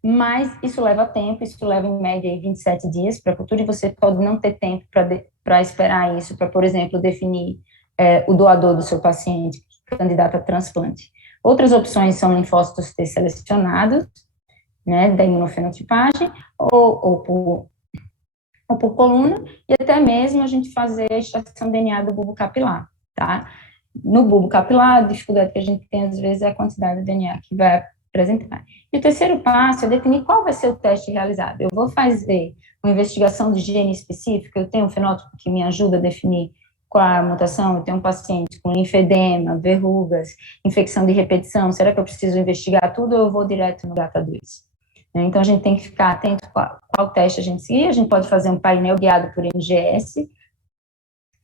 mas isso leva tempo, isso leva em média 27 dias para a cultura, e você pode não ter tempo para esperar isso, para, por exemplo, definir o doador do seu paciente, candidato a transplante. Outras opções são linfócitos T selecionados, né, da imunofenotipagem, ou por coluna, e até mesmo a gente fazer a extração de DNA do bulbo capilar, tá? No bulbo capilar, a dificuldade que a gente tem, às vezes, é a quantidade de DNA que vai apresentar. E o terceiro passo é definir qual vai ser o teste realizado. Eu vou fazer uma investigação de gene específica, eu tenho um fenótipo que me ajuda a definir qual é a mutação, eu tenho um paciente com linfedema, verrugas, infecção de repetição, será que eu preciso investigar tudo ou eu vou direto no GATA2? Então, a gente tem que ficar atento qual teste a gente seguir. A gente pode fazer um painel guiado por NGS.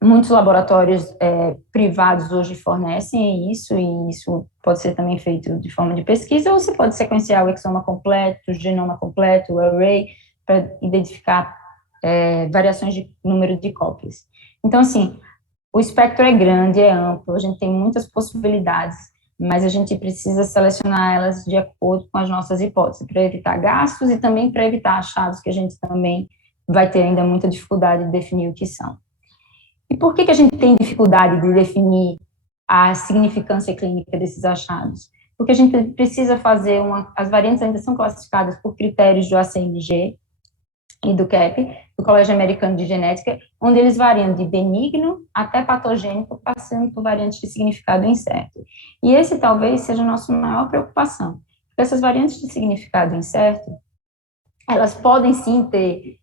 Muitos laboratórios privados hoje fornecem isso, e isso pode ser também feito de forma de pesquisa, ou você pode sequenciar o exoma completo, o genoma completo, o array, para identificar variações de número de cópias. Então, assim, o espectro é grande, é amplo, a gente tem muitas possibilidades, mas a gente precisa selecionar elas de acordo com as nossas hipóteses, para evitar gastos e também para evitar achados que a gente também vai ter ainda muita dificuldade de definir o que são. E por que a gente tem dificuldade de definir a significância clínica desses achados? Porque a gente precisa fazer as variantes ainda são classificadas por critérios do ACMG e do CAP, do Colégio Americano de Genética, onde eles variam de benigno até patogênico, passando por variantes de significado incerto. E esse talvez seja a nossa maior preocupação, porque essas variantes de significado incerto, elas podem sim ter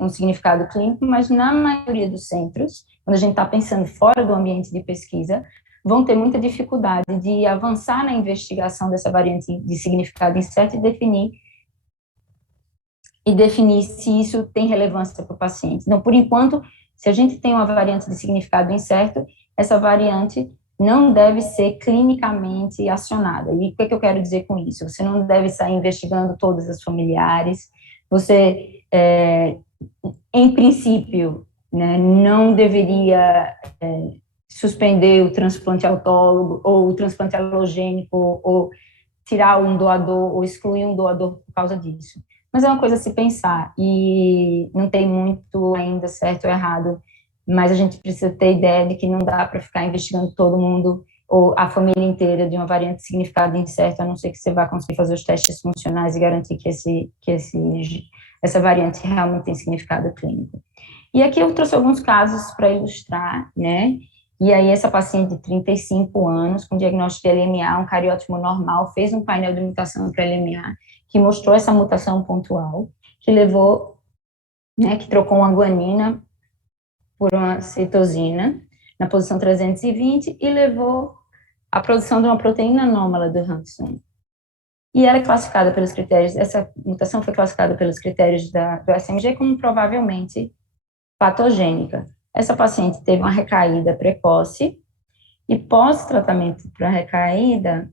um significado clínico, mas na maioria dos centros, quando a gente está pensando fora do ambiente de pesquisa, vão ter muita dificuldade de avançar na investigação dessa variante de significado incerto e definir se isso tem relevância para o paciente. Então, por enquanto, se a gente tem uma variante de significado incerto, essa variante não deve ser clinicamente acionada. E o que eu quero dizer com isso? Você não deve sair investigando todas as familiares, você, em princípio, né, não deveria suspender o transplante autólogo ou o transplante alogênico ou tirar um doador ou excluir um doador por causa disso. Mas é uma coisa a se pensar e não tem muito ainda certo ou errado, mas a gente precisa ter ideia de que não dá para ficar investigando todo mundo ou a família inteira de uma variante de significado incerto, a não ser que você vá conseguir fazer os testes funcionais e garantir que essa variante realmente tem significado clínico. E aqui eu trouxe alguns casos para ilustrar, né? E aí essa paciente de 35 anos, com diagnóstico de LMA, um cariótipo normal, fez um painel de mutação para LMA, que mostrou essa mutação pontual, que levou, né, que trocou uma guanina por uma citosina na posição 320 e levou à produção de uma proteína anômala do Hansen. E ela é classificada pelos critérios, essa mutação foi classificada pelos critérios do SMG como provavelmente patogênica. Essa paciente teve uma recaída precoce e pós-tratamento para recaída,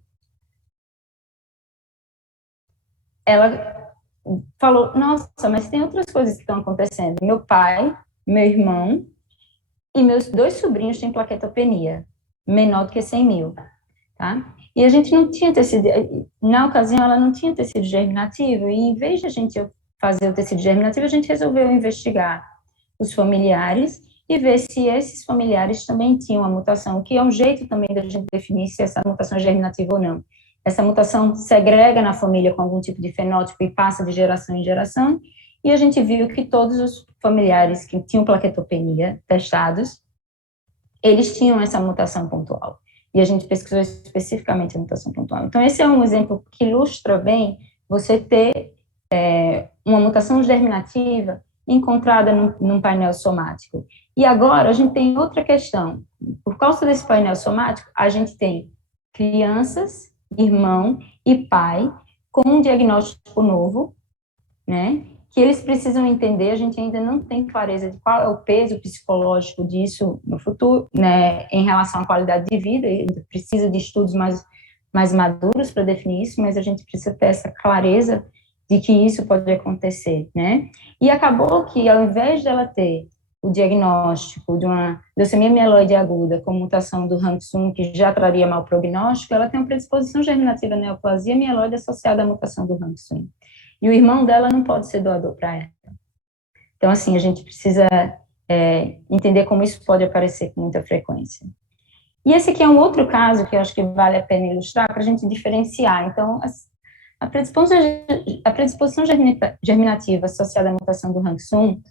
ela falou, nossa, mas tem outras coisas que estão acontecendo. Meu pai, meu irmão e meus 2 sobrinhos têm plaquetopenia, menor do que 100 mil, tá? E a gente não tinha tecido, na ocasião ela não tinha tecido germinativo, e em vez de a gente fazer o tecido germinativo, a gente resolveu investigar os familiares e ver se esses familiares também tinham a mutação, que é um jeito também da gente definir se essa mutação é germinativa ou não. Essa mutação segrega na família com algum tipo de fenótipo e passa de geração em geração, e a gente viu que todos os familiares que tinham plaquetopenia testados, eles tinham essa mutação pontual. E a gente pesquisou especificamente a mutação pontual. Então, esse é um exemplo que ilustra bem você ter uma mutação germinativa encontrada num painel somático. E agora a gente tem outra questão. Por causa desse painel somático, a gente tem crianças, irmão e pai com um diagnóstico novo, né? Que eles precisam entender, a gente ainda não tem clareza de qual é o peso psicológico disso no futuro, né, em relação à qualidade de vida, ainda precisa de estudos mais maduros para definir isso, mas a gente precisa ter essa clareza de que isso pode acontecer, né? E acabou que, ao invés dela ter o diagnóstico de uma leucemia mieloide aguda com mutação do HANX1, que já traria mau prognóstico, ela tem uma predisposição germinativa à neoplasia mieloide associada à mutação do HANX1. E o irmão dela não pode ser doador para ela. Então, assim, a gente precisa entender como isso pode aparecer com muita frequência. E esse aqui é um outro caso que eu acho que vale a pena ilustrar para a gente diferenciar. Então, a predisposição germinativa associada à mutação do HANX1,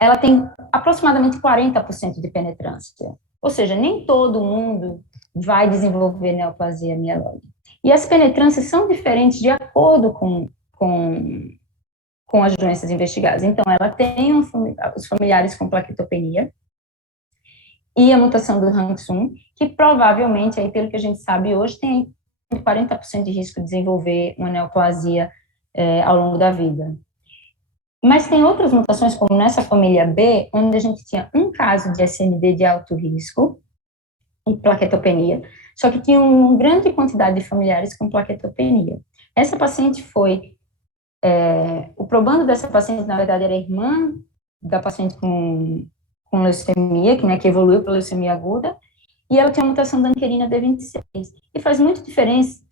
ela tem aproximadamente 40% de penetrância. Ou seja, nem todo mundo vai desenvolver neoplasia mieloide. E as penetrâncias são diferentes de acordo com as doenças investigadas. Então, ela tem os familiares com plaquetopenia e a mutação do HANX1, que provavelmente, aí, pelo que a gente sabe hoje, tem 40% de risco de desenvolver uma neoplasia ao longo da vida. Mas tem outras mutações, como nessa família B, onde a gente tinha um caso de SND de alto risco e plaquetopenia, só que tinha uma grande quantidade de familiares com plaquetopenia. Essa paciente foi O probando dessa paciente, na verdade, era irmã da paciente com leucemia, que evoluiu para leucemia aguda, e ela tinha mutação da anquerina D26. E faz muita diferença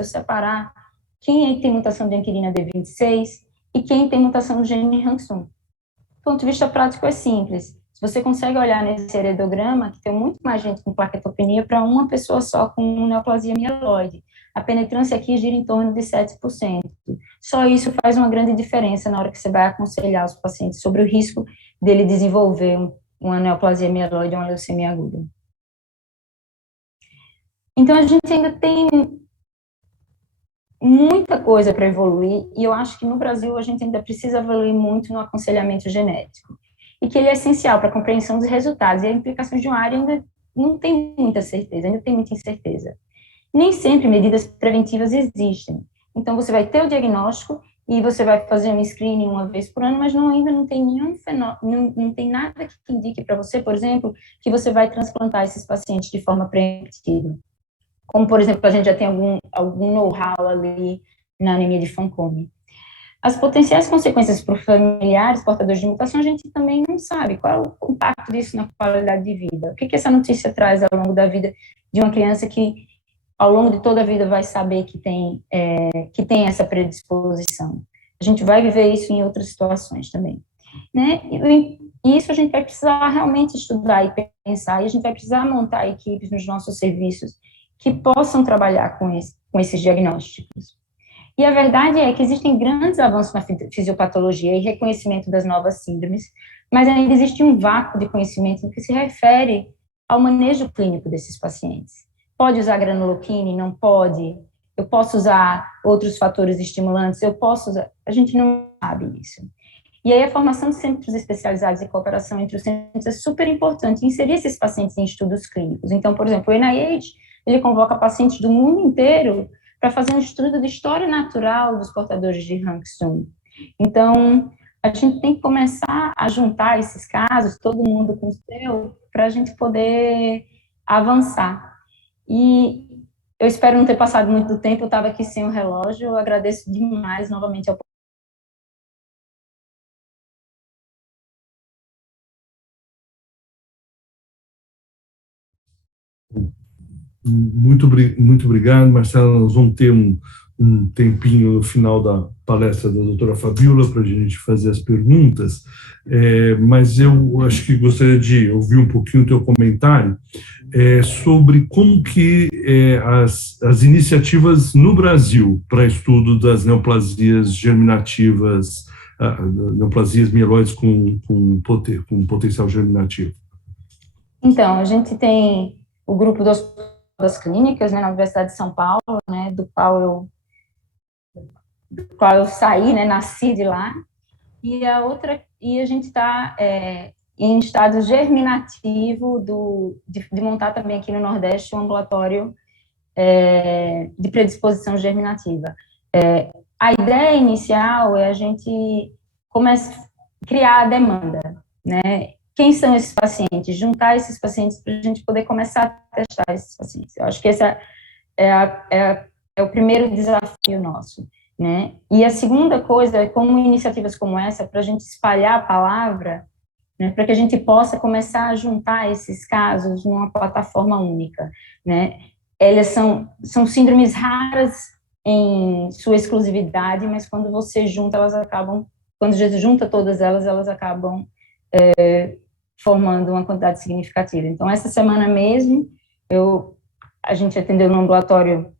eu separar quem tem mutação de anquerina D26 e quem tem mutação do gene HANS1. Do ponto de vista prático, é simples. Se você consegue olhar nesse heredograma, que tem muito mais gente com plaquetopenia para uma pessoa só com neoplasia mieloide. A penetrância aqui gira em torno de 7%. Só isso faz uma grande diferença na hora que você vai aconselhar os pacientes sobre o risco dele desenvolver uma neoplasia mieloide ou uma leucemia aguda. Então, a gente ainda tem muita coisa para evoluir, e eu acho que no Brasil a gente ainda precisa evoluir muito no aconselhamento genético, e que ele é essencial para a compreensão dos resultados, e as implicações de uma área ainda não tem muita certeza, ainda tem muita incerteza. Nem sempre medidas preventivas existem, então você vai ter o diagnóstico, e você vai fazer um screening uma vez por ano, mas ainda não tem nenhum fenômeno, não tem nada que indique para você, por exemplo, que você vai transplantar esses pacientes de forma preventiva. Como, por exemplo, a gente já tem algum know-how ali na anemia de Fanconi. As potenciais consequências para os familiares portadores de mutação, a gente também não sabe qual é o impacto disso na qualidade de vida. O que essa notícia traz ao longo da vida de uma criança que, ao longo de toda a vida, vai saber que tem essa predisposição. A gente vai viver isso em outras situações também, né? E isso a gente vai precisar realmente estudar e pensar, e a gente vai precisar montar equipes nos nossos serviços que possam trabalhar com esses diagnósticos. E a verdade é que existem grandes avanços na fisiopatologia e reconhecimento das novas síndromes, mas ainda existe um vácuo de conhecimento no que se refere ao manejo clínico desses pacientes. Pode usar granuloquine? Não pode? Eu posso usar outros fatores estimulantes? Eu posso usar? A gente não sabe isso. E aí a formação de centros especializados e cooperação entre os centros é super importante, inserir esses pacientes em estudos clínicos. Então, por exemplo, o NIH, ele convoca pacientes do mundo inteiro para fazer um estudo de história natural dos portadores de HANS1. Então, a gente tem que começar a juntar esses casos, todo mundo com o seu, para a gente poder avançar. E eu espero não ter passado muito do tempo, eu estava aqui sem o relógio, eu agradeço demais novamente ao Muito obrigado, Marcelo. Nós vamos ter um tempinho no final da palestra da doutora Fabíola para a gente fazer as perguntas, mas eu acho que gostaria de ouvir um pouquinho o teu comentário sobre como que as iniciativas no Brasil para estudo das neoplasias germinativas, neoplasias mieloides com potencial germinativo. Então, a gente tem o grupo das clínicas, né, na Universidade de São Paulo, né, do qual eu saí, né, nasci de lá, e a gente está em estado germinativo de montar também aqui no Nordeste um ambulatório de predisposição germinativa. A ideia inicial é a gente criar a demanda, né? Quem são esses pacientes? Juntar esses pacientes para a gente poder começar a testar esses pacientes. Eu acho que esse é o primeiro desafio nosso, né? E a segunda coisa é como iniciativas como essa, para a gente espalhar a palavra, né, para que a gente possa começar a juntar esses casos numa plataforma única, né? Elas são síndromes raras em sua exclusividade, mas quando você junta, quando você junta todas elas acabam formando uma quantidade significativa. Então, essa semana mesmo, a gente atendeu no ambulatório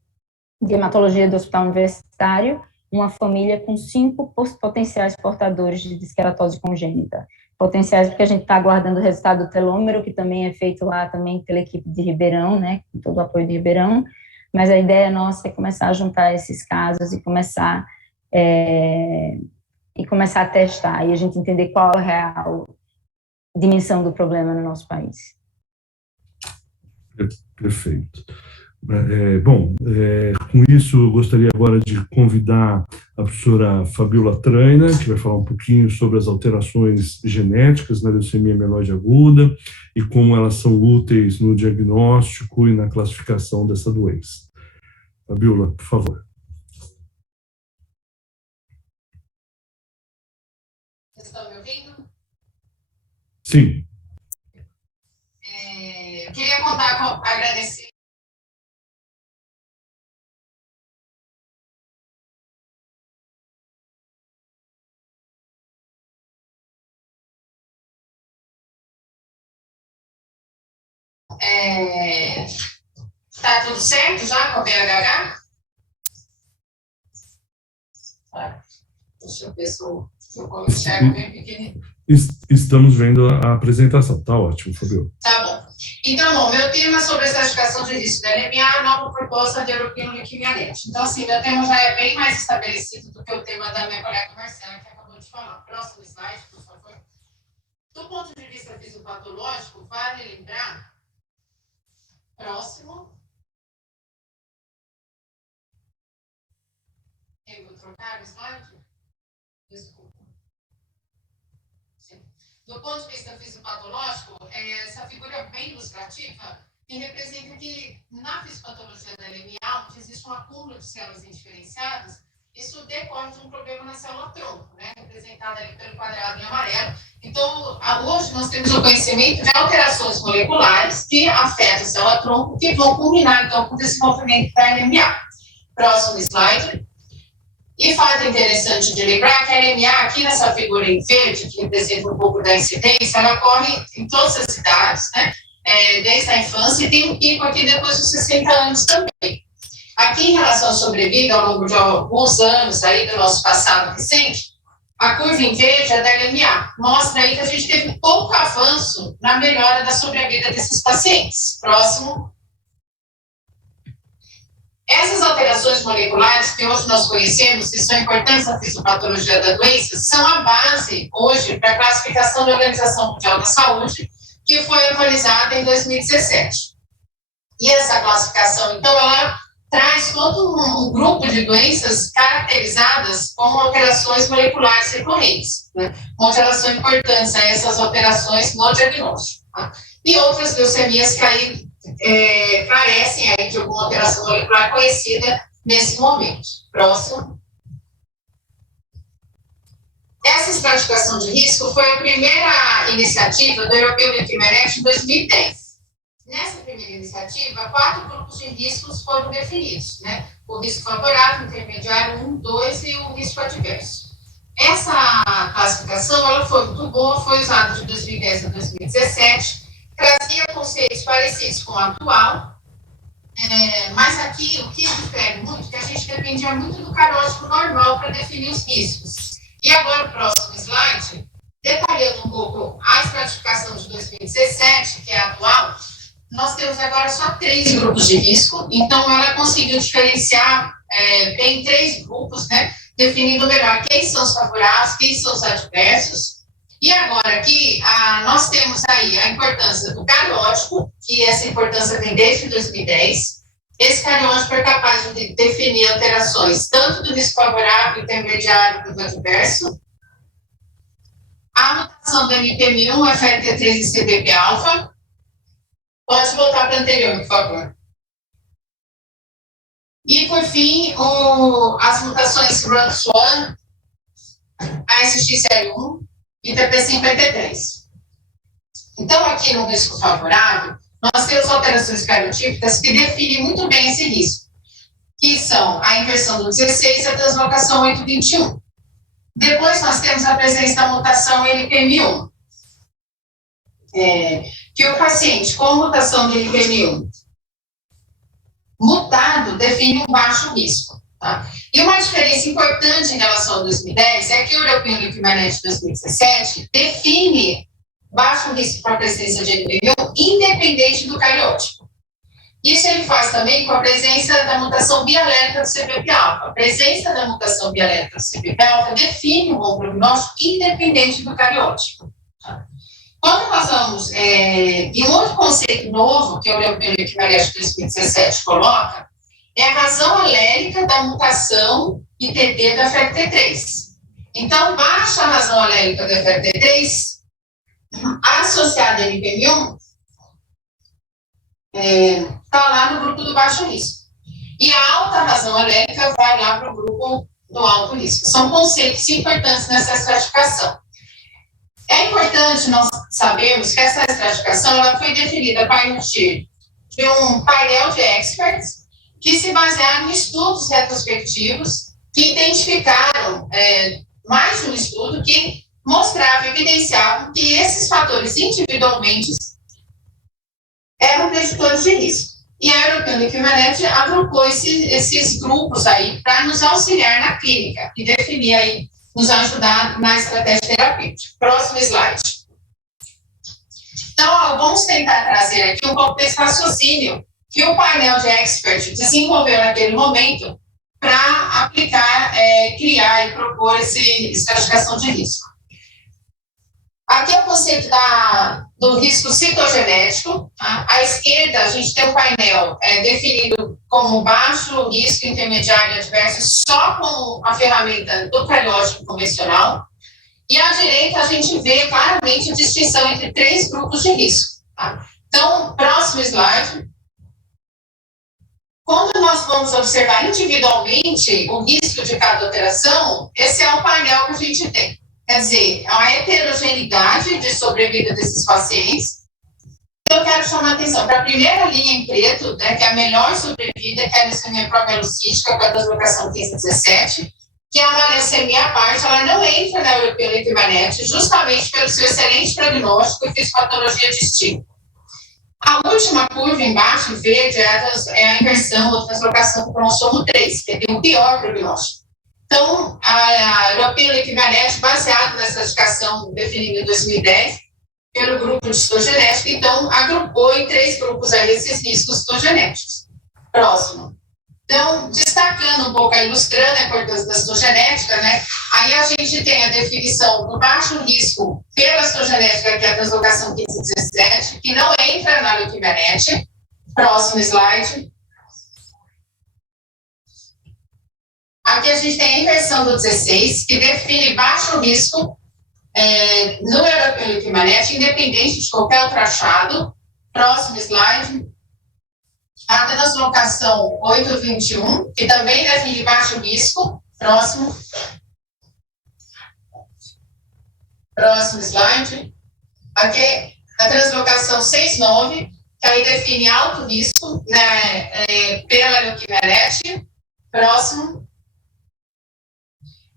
de hematologia do Hospital Universitário uma família com 5 potenciais portadores de disqueratose congênita. Potenciais porque a gente está aguardando o resultado do telômero, que também é feito lá também pela equipe de Ribeirão, né, com todo o apoio de Ribeirão, mas a ideia nossa é começar a juntar esses casos e começar a testar, e a gente entender qual é a real dimensão do problema no nosso país. Perfeito. Com isso, eu gostaria agora de convidar a professora Fabíola Traina, que vai falar um pouquinho sobre as alterações genéticas na leucemia mieloide aguda e como elas são úteis no diagnóstico e na classificação dessa doença. Fabíola, por favor. Sim. Eu queria agradecer. Tá tudo certo já com a BHH? Deixa eu ver se eu enxergo bem pequenininho. Estamos vendo a apresentação. Tá ótimo, Fabio. Tá bom. Então, bom, meu tema é sobre a certificação de risco da LMA, nova proposta de European Leukemia Net. Então, assim, meu tema já é bem mais estabelecido do que o tema da minha colega Marcela, que acabou de falar. Próximo slide, por favor. Do ponto de vista fisiopatológico, vale lembrar. Próximo. Eu vou trocar o slide? Desculpa. Sim. Do ponto de vista fisiopatológico, essa figura é bem ilustrativa e representa que na fisiopatologia da LMA, onde existe um acúmulo de células indiferenciadas, isso decorre de um problema na célula-tronco, né, representada ali pelo quadrado em amarelo. Então, hoje nós temos o conhecimento de alterações moleculares que afetam a célula-tronco, que vão culminar, então, com o desenvolvimento da LMA. Próximo slide. E fato interessante de lembrar que a LMA, aqui nessa figura em verde, que representa um pouco da incidência, ela ocorre em todas as idades, né? Desde a infância, e tem um pico aqui depois dos 60 anos também. Aqui, em relação à sobrevida, ao longo de alguns anos aí do nosso passado recente, a curva em verde é da LMA. Mostra aí que a gente teve pouco avanço na melhora da sobrevida desses pacientes. Próximo. Essas alterações moleculares que hoje nós conhecemos, que são importantes na fisiopatologia da doença, são a base, hoje, para a classificação da Organização Mundial da Saúde, que foi atualizada em 2017. E essa classificação, então, ela traz todo um grupo de doenças caracterizadas como alterações moleculares recorrentes, né? Onde elas são importantes a essas alterações no diagnóstico. Tá? E outras leucemias que aí carecem aí de alguma alteração molecular conhecida nesse momento. Próximo. Essa estratificação de risco foi a primeira iniciativa do European Leukemia Net em 2010. Nessa primeira iniciativa, 4 grupos de riscos foram definidos, né? O risco favorável, intermediário 1, 2 e o risco adverso. Essa classificação ela foi muito boa, foi usada de 2010 a 2017, trazia conceitos parecidos com o atual, mas aqui o que difere muito é que a gente dependia muito do carótipo normal para definir os riscos. E agora o próximo slide, detalhando um pouco a estratificação de 2017, que é a atual, nós temos agora só 3 grupos de risco, então ela conseguiu diferenciar em 3 grupos, né, definindo melhor quem são os favoráveis, quem são os adversos. E agora aqui, nós temos aí a importância do cariótipo, que essa importância vem desde 2010. Esse cariótipo é capaz de definir alterações tanto do risco favorável, intermediário, quanto adverso. A mutação do NPM1, FLT3 e CBP-alfa. Pode voltar para a anterior, por favor. E, por fim, as mutações RUNX1, ASXL1 e TP53. Então, aqui no risco favorável, nós temos alterações cariotípicas que definem muito bem esse risco, que são a inversão do 16 e a translocação 821. Depois, nós temos a presença da mutação NPM1. Que o paciente com mutação de NPM1 mutado define um baixo risco. Tá? E uma diferença importante em relação a 2010 é que o European Leukemia Net 2017 define baixo risco para a presença de NPM1 independente do cariótipo. Isso ele faz também com a presença da mutação bialética do CPP-alfa. A presença da mutação bialética do CPP-alfa define um bom prognóstico independente do cariótipo. Tá? Quando nós vamos, e um outro conceito novo que o European Leukemia Net 2017 coloca, é a razão alélica da mutação ITT da FLT3. Então, baixa a razão alélica da FLT3 associada a NPM1 está lá no grupo do baixo risco. E a alta razão alélica vai lá para o grupo do alto risco. São conceitos importantes nessa estratificação. É importante nós sabermos que essa estratificação ela foi definida a partir de um painel de experts que se basearam em estudos retrospectivos que identificaram mais de um estudo que mostrava, evidenciavam que esses fatores individualmente eram preditores de risco. E a European Leukemia agrupou esses grupos aí para nos auxiliar na clínica e definir aí, nos ajudar na estratégia terapêutica. Próximo slide. Então, vamos tentar trazer aqui um pouco desse raciocínio que o painel de expert desenvolveu naquele momento para aplicar, criar e propor essa estratificação de risco. Aqui é o conceito do risco citogenético. Tá? À esquerda, a gente tem um painel definido como baixo risco, intermediário e adverso, só com a ferramenta do cariótipo convencional. E à direita, a gente vê claramente a distinção entre 3 grupos de risco. Tá? Então, próximo slide. Quando nós vamos observar individualmente o risco de cada alteração, esse é o painel que a gente tem. Quer dizer, a heterogeneidade de sobrevida desses pacientes. Eu quero chamar a atenção para a primeira linha em preto, né, que é a melhor sobrevida, que é a leucemia promielocítica, com a translocação 1517, que é uma leucemia à parte, ela não entra na European Leukemia justamente pelo seu excelente prognóstico e fisiopatologia distinta. A última curva embaixo, em verde, é a inversão ou translocação do cromossomo 3, que tem o pior prognóstico. Então, a European Leukemia baseada nessa indicação definida em 2010 pelo grupo de citogenética, então, agrupou em 3 grupos aí esses riscos citogenéticos. Próximo. Então, destacando um pouco, ilustrando a importância da citogenética, né? Aí a gente tem a definição do baixo risco pela citogenética, que é a translocação 1517, que não entra na leuquimia-net. Próximo slide. Aqui a gente tem a inversão do 16, que define baixo risco no European Leukemia, independente de qualquer outro achado. Próximo slide. A translocação 821, que também define baixo risco. Próximo slide. Aqui a translocação 69, que aí define alto risco, né, pela leuquimia-net. Próximo.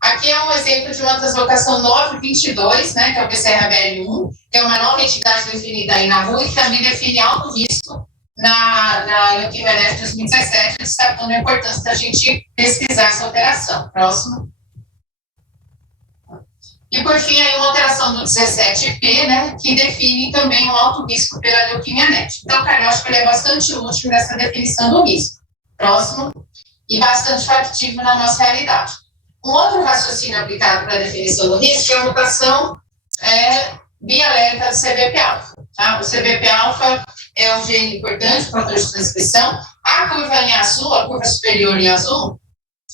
Aqui é um exemplo de uma translocação 922, né, que é o BCR-ABL1, que é uma nova entidade definida aí na rua e que também define alto risco na leuquimia-net 2017, destacando a importância da gente pesquisar essa alteração. Próximo. E, por fim, aí uma alteração do 17P, né, que define também um alto risco pela leuquimia-net. Então, o cariótipo é bastante útil nessa definição do risco. Próximo. E bastante factível na nossa realidade. Um outro raciocínio aplicado para a definição do risco é a mutação bialérica do CBP-alfa. Tá? O CBP-alfa é um gene importante, fator de transcrição. A curva em azul, a curva superior em azul,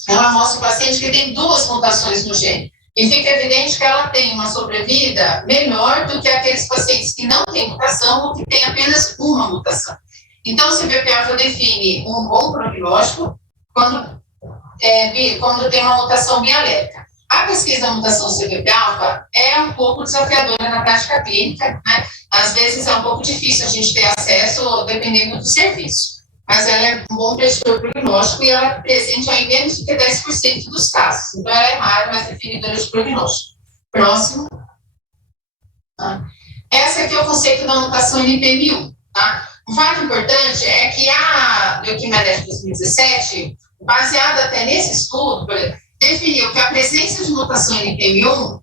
ela mostra o paciente que tem 2 mutações no gene. E fica evidente que ela tem uma sobrevida melhor do que aqueles pacientes que não têm mutação ou que têm apenas uma mutação. Então, o CBP-alfa define um bom prognóstico quando tem uma mutação bialérica. A pesquisa da mutação CBP-alfa é um pouco desafiadora na prática clínica, né? Às vezes é um pouco difícil a gente ter acesso dependendo do serviço, mas ela é um bom preditor prognóstico e ela é presente em menos do que 10% dos casos. Então, ela é rara, mas definidora de prognóstico. Próximo. Esse aqui é o conceito da mutação NPM1. Tá? Um fato importante é que a leuquimia de 2017, baseada até nesse estudo, definiu que a presença de mutação NPM1,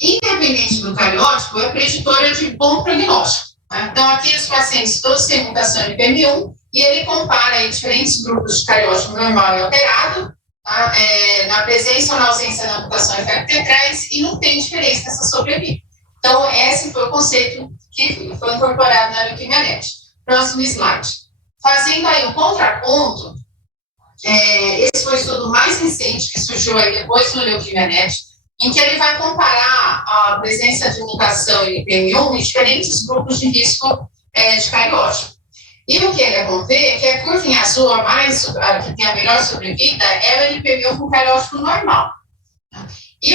independente do cariótipo, é preditora de bom prognóstico. Tá? Então, aqui os pacientes todos têm mutação NPM1 e ele compara aí diferentes grupos de cariótipo normal e alterado, tá? Na presença ou na ausência da mutação FLT3 e não tem diferença nessa sobrevida. Então, esse foi o conceito que foi incorporado na leuquimia-net. Próximo slide. Fazendo aí um contraponto, esse foi o estudo mais recente que surgiu aí depois do leuquimia-net, em que ele vai comparar a presença de mutação NPM1 em diferentes grupos de risco de cariótipo. E o que ele vai ver é que a curva em azul, a que tem a melhor sobrevida, é o NPM1 com cariótipo normal. E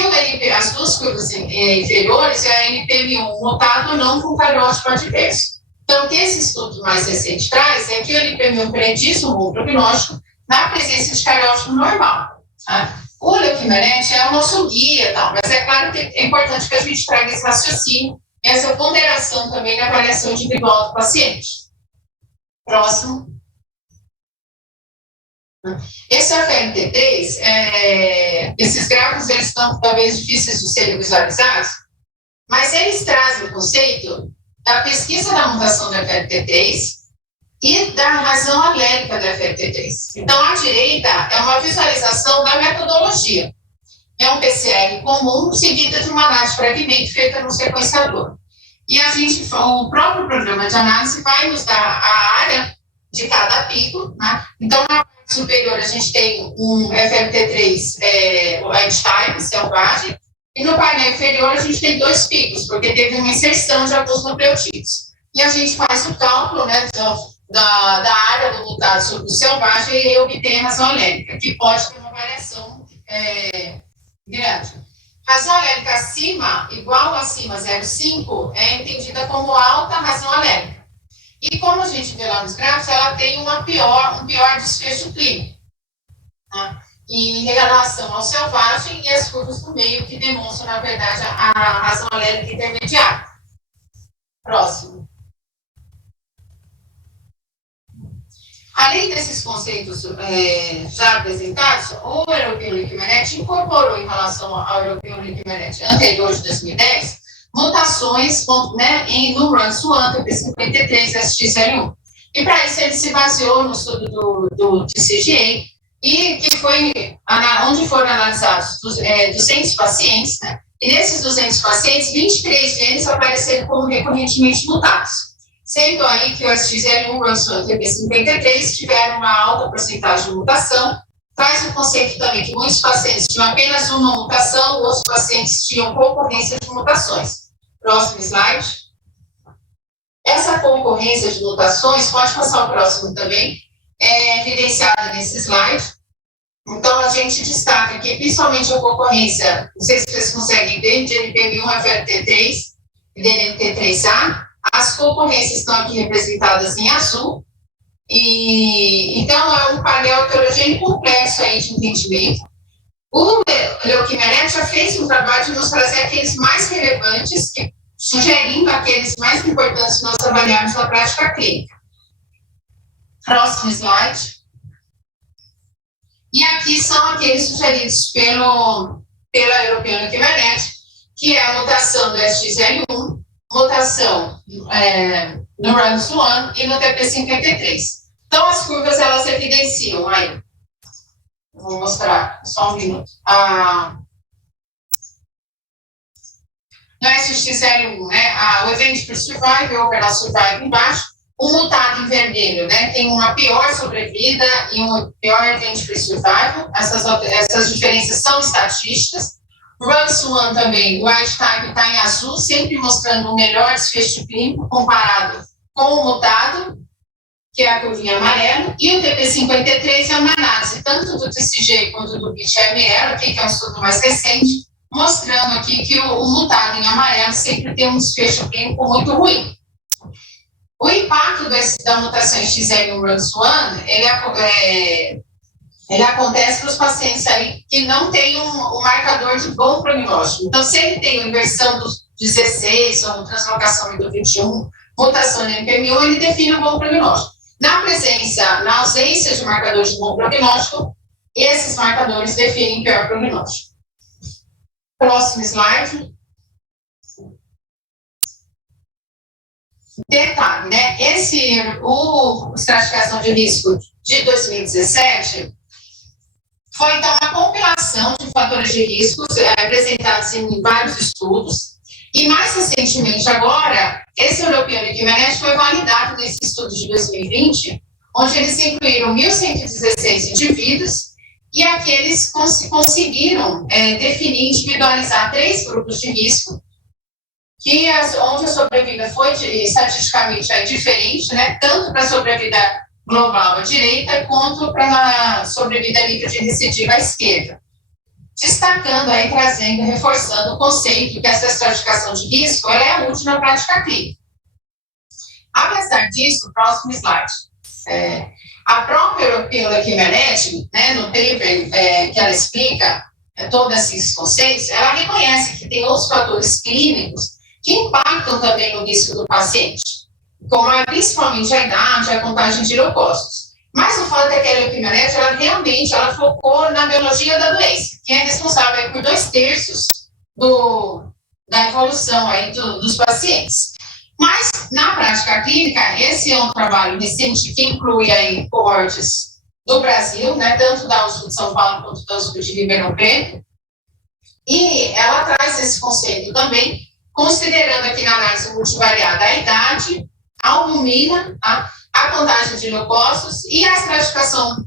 as duas curvas inferiores é a NPM1 mutado ou não com cariótipo adverso. Então, o que esse estudo mais recente traz é que o NPM1 prediz um bom prognóstico na presença de cariótipo normal. Tá? O Leukimenet é o nosso guia, tá? Mas é claro que é importante que a gente traga esse raciocínio, essa ponderação também na avaliação individual do paciente. Próximo. Esse FLT3, esses gráficos eles estão talvez difíceis de serem visualizados, mas eles trazem o conceito da pesquisa da mutação do FLT3 e da razão alélica do FLT3. Então, à direita é uma visualização da metodologia. É um PCR comum seguida de uma análise de fragmento feita no sequenciador. E o próprio programa de análise vai nos dar a área de cada pico, né? Então, na parte superior a gente tem um FLT3 wild type, selvagem, e no painel inferior a gente tem 2 picos, porque teve uma inserção de alguns nucleotídeos. E a gente faz o cálculo, né, da área do mutado sobre o selvagem e obtém a razão alélica, que pode ter uma variação grande. Razão alélica acima, igual acima 0,5, é entendida como alta razão alélica. E como a gente vê lá nos gráficos, ela tem um pior desfecho clínico, tá? Em relação ao selvagem e as curvas do meio, que demonstram, na verdade, a razão alélica intermediária. Próximo. Além desses conceitos já apresentados, o European Leukimenet incorporou, em relação ao European Leukimenet anterior de 2010, mutações, né, no RUNS1, TP53, SXL1. E para isso ele se baseou no estudo do TCGA, e que foi onde foram analisados 200 pacientes, né? E nesses 200 pacientes, 23 genes apareceram como recorrentemente mutados, sendo aí que o SXL1, RUNS1 e TP53 tiveram uma alta porcentagem de mutação. Traz o conceito também que muitos pacientes tinham apenas uma mutação, outros pacientes tinham concorrência de mutações. Próximo slide. Essa concorrência de mutações, pode passar o próximo também, é evidenciada nesse slide. Então, a gente destaca que, principalmente a concorrência, não sei se vocês conseguem ver, de NPM1, FLT3 e DNMT3A, as concorrências estão aqui representadas em azul, e então é um painel heterogêneo complexo aí de entendimento. O Leukimenet já fez um trabalho de nos trazer aqueles mais relevantes, sugerindo aqueles mais importantes que nós trabalharmos na prática clínica. Próximo slide. E aqui são aqueles sugeridos pela European Leukimenet, que é a mutação do SXL1, mutação no RUNS1 e no TP53. Então, as curvas, elas evidenciam aí. Vou mostrar só um minuto. No SXL1, né, o Event for Survival, o Overall Survival embaixo, o mutado em vermelho, né, tem uma pior sobrevida e um pior Event for Survival. Essas diferenças são estatísticas. RUNS1 também, o wild type está em azul, sempre mostrando um melhor desfecho clínico comparado com o mutado, que é a curvinha amarela, e o TP53 é uma análise tanto do TCG quanto do BIT-ML, que é um estudo mais recente, mostrando aqui que o mutado em amarelo sempre tem um desfecho clínico muito ruim. O impacto da mutação XL1 RUNS1, ele acontece para os pacientes aí que não têm um marcador de bom prognóstico. Então, se ele tem uma inversão do 16 ou translocação do 21, mutação no NPM1, ele define um bom prognóstico. Na ausência de marcadores de bom prognóstico, esses marcadores definem pior prognóstico. Próximo slide. Detalhe, né? O estratificação de risco de 2017 foi, então, uma compilação de fatores de risco apresentados em vários estudos. E, mais recentemente, agora, esse European Leukimenet foi validado nesse estudo de 2020, onde eles incluíram 1.116 indivíduos e aqui eles conseguiram definir, individualizar 3 grupos de risco, onde a sobrevida foi estatisticamente diferente, né, tanto para a sobrevida global à direita, quanto para a sobrevida livre de recidiva à esquerda. destacando aí, trazendo, reforçando o conceito que essa estratificação de risco ela é útil na prática clínica. Apesar disso, próximo slide. A própria European Leukemia Network, né, no paper que ela explica todos esses conceitos, ela reconhece que tem outros fatores clínicos que impactam também no risco do paciente, como principalmente a idade, a contagem de leucócitos. Mas o fato é que a Leukemia Network, ela focou na biologia da doença, que é responsável por 2/3 da evolução aí dos pacientes. Mas, na prática clínica, esse é um trabalho recente que inclui aí coortes do Brasil, né, tanto da USP de São Paulo quanto da USP de Ribeirão Preto, e ela traz esse conceito também, considerando aqui na análise multivariada a idade, a albumina, a contagem de leucócitos e a estratificação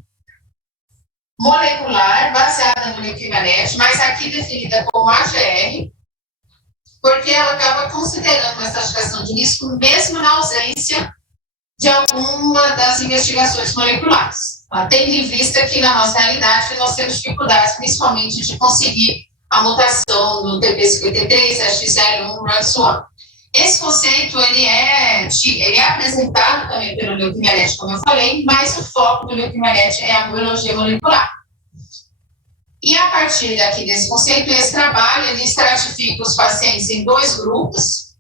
molecular baseada no Leukemia Net, mas aqui definida como AGR, porque ela acaba considerando uma estratificação de risco mesmo na ausência de alguma das investigações moleculares, tendo em vista que na nossa realidade nós temos dificuldades principalmente de conseguir a mutação no TP53, X01, RUNX1. Esse conceito ele é apresentado também pelo Leukemia Net, como eu falei, mas o foco do Leukemia Net é a biologia molecular. E a partir daqui desse conceito, esse trabalho ele estratifica os pacientes em 2 grupos,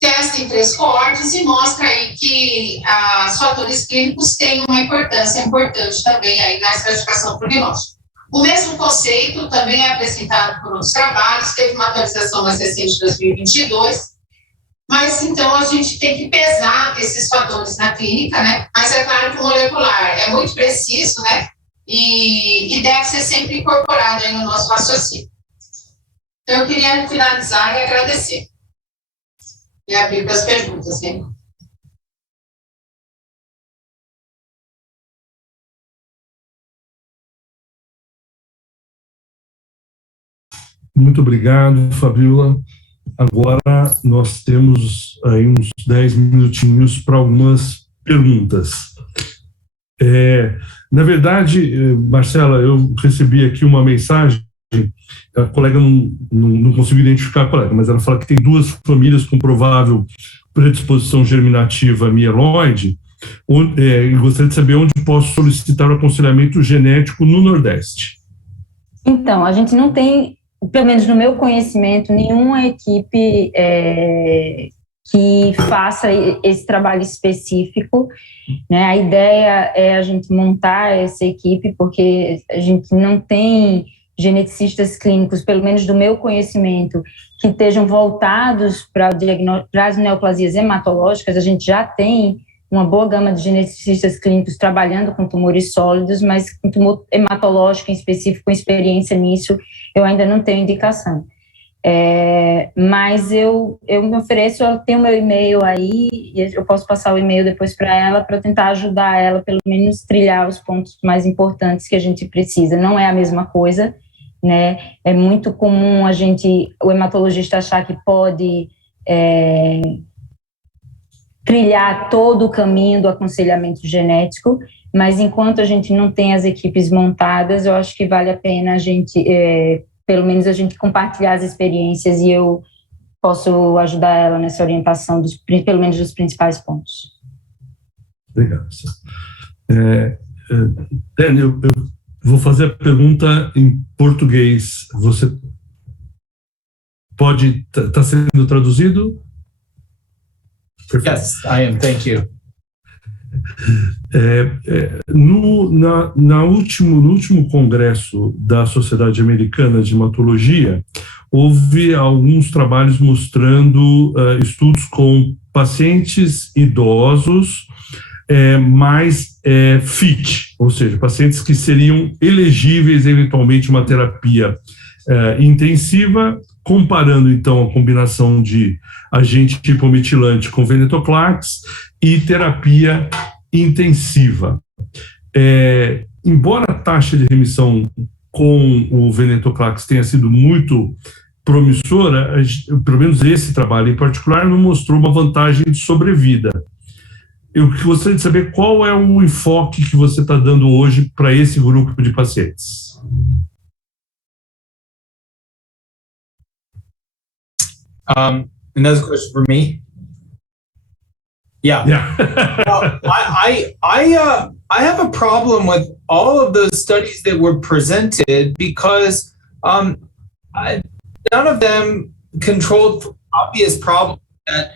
testa em 3 coortes e mostra aí que os fatores clínicos têm uma importância importante também aí na estratificação prognóstica. O mesmo conceito também é apresentado por outros trabalhos, teve uma atualização mais recente de 2022, mas então a gente tem que pesar esses fatores na clínica, né? Mas é claro que o molecular é muito preciso, né? E deve ser sempre incorporado aí no nosso raciocínio. Então, eu queria finalizar e agradecer. E abrir para as perguntas, né? Muito obrigado, Fabiola. Agora nós temos aí uns 10 minutinhos para algumas perguntas. Na verdade, Marcela, eu recebi aqui uma mensagem, a colega não conseguiu identificar a colega, mas ela fala que tem 2 famílias com provável predisposição germinativa mieloide, e gostaria de saber onde posso solicitar o aconselhamento genético no Nordeste. Então, a gente não tem, pelo menos no meu conhecimento, nenhuma equipe que faça esse trabalho específico, né? A ideia é a gente montar essa equipe, porque a gente não tem geneticistas clínicos, pelo menos do meu conhecimento, que estejam voltados para as neoplasias hematológicas. A gente já tem uma boa gama de geneticistas clínicos trabalhando com tumores sólidos, mas com tumor hematológico em específico, com experiência nisso, eu ainda não tenho indicação. Mas eu me ofereço, eu tenho meu e-mail aí, eu posso passar o e-mail depois para ela, para tentar ajudar ela, pelo menos trilhar os pontos mais importantes que a gente precisa. Não é a mesma coisa, né? É muito comum o hematologista achar que pode trilhar todo o caminho do aconselhamento genético, mas enquanto a gente não tem as equipes montadas, eu acho que vale a pena a gente... pelo menos a gente compartilhar as experiências e eu posso ajudar ela nessa orientação, pelo menos dos principais pontos. Obrigado. Daniel, eu vou fazer a pergunta em português. Você pode... Está sendo traduzido? Yes, I am. Thank you. No último congresso da Sociedade Americana de Hematologia, houve alguns trabalhos mostrando estudos com pacientes idosos mais fit, ou seja, pacientes que seriam elegíveis eventualmente uma terapia intensiva, comparando então a combinação de agente hipometilante com venetoclax e terapia intensiva. Embora a taxa de remissão com o venetoclax tenha sido muito promissora, pelo menos esse trabalho em particular não mostrou uma vantagem de sobrevida. Eu gostaria de saber qual é o enfoque que você está dando hoje para esse grupo de pacientes. Another question for me. Yeah. Well, I have a problem with all of those studies that were presented because none of them controlled for obvious problems that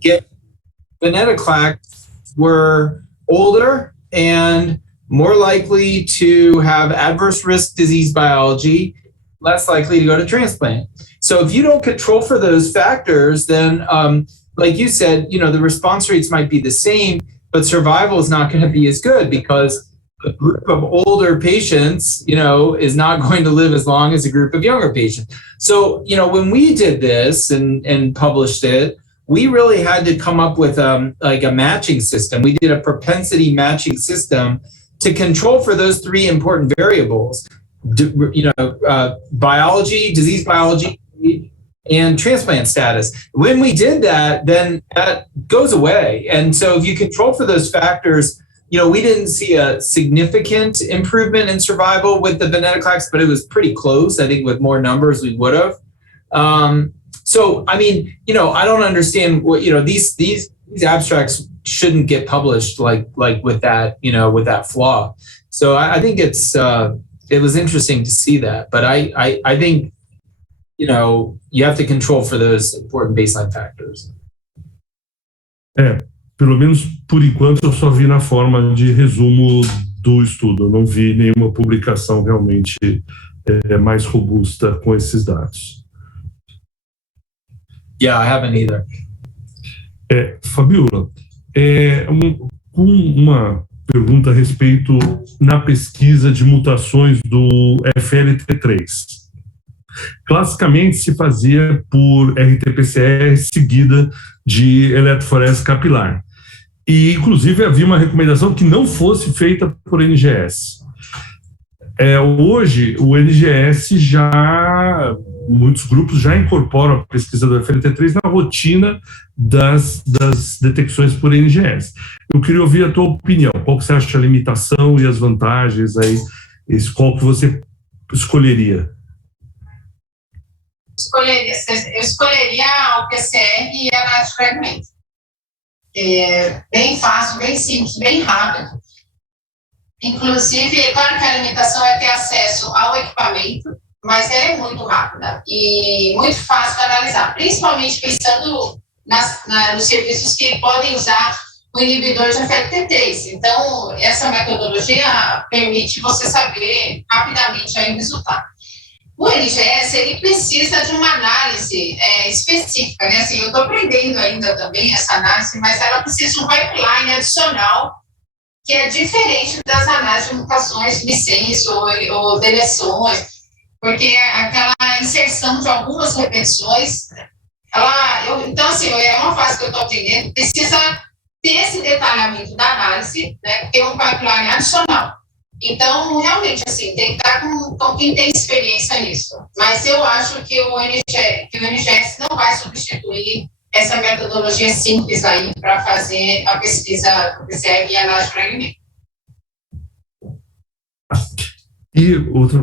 get venetoclax were older and more likely to have adverse risk disease biology, less likely to go to transplant. So if you don't control for those factors, then like you said, the response rates might be the same, but survival is not going to be as good because a group of older patients, is not going to live as long as a group of younger patients. So, when we did this and published it, we really had to come up with like a matching system. We did a propensity matching system to control for those three important variables, biology, disease biology, and transplant status. When we did that, then that goes away. And so if you control for those factors, we didn't see a significant improvement in survival with the venetoclax, but it was pretty close. I think with more numbers, we would have. So, I mean, I don't understand what, these abstracts shouldn't get published like with that, with that flaw. So I think it was interesting to see that, but I think, you have to control for those important baseline factors. Pelo menos por enquanto eu só vi na forma de resumo do estudo, eu não vi nenhuma publicação realmente mais robusta com esses dados. Yeah, I haven't either. Fabiola, uma pergunta a respeito na pesquisa de mutações do FLT3. Classicamente se fazia por RT-PCR seguida de eletroforese capilar. E, inclusive, havia uma recomendação que não fosse feita por NGS. Hoje, o NGS muitos grupos já incorporam a pesquisa do FLT3 na rotina das detecções por NGS. Eu queria ouvir a tua opinião. Qual que você acha a limitação e as vantagens aí? Qual que você escolheria? Eu escolheria o PCR e a análise de fragmento. Bem fácil, bem simples, bem rápido. Inclusive, claro que a limitação é ter acesso ao equipamento, mas ela é muito rápida e muito fácil de analisar, principalmente pensando nos serviços que podem usar o inibidor de FLT3. Então, essa metodologia permite você saber rapidamente aí o resultado. O NGS, ele precisa de uma análise específica, né? Assim, eu estou aprendendo ainda também essa análise, mas ela precisa de um pipeline adicional que é diferente das análises de mutações, licença ou deleções, porque aquela inserção de algumas repetições, então, assim, é uma fase que eu estou aprendendo, precisa ter esse detalhamento da análise, né? Ter um pipeline adicional. Então, realmente, assim, tem que estar com quem tem experiência nisso. Mas eu acho que o NGS não vai substituir essa metodologia simples aí para fazer a pesquisa do PCR e análise de fragmento. E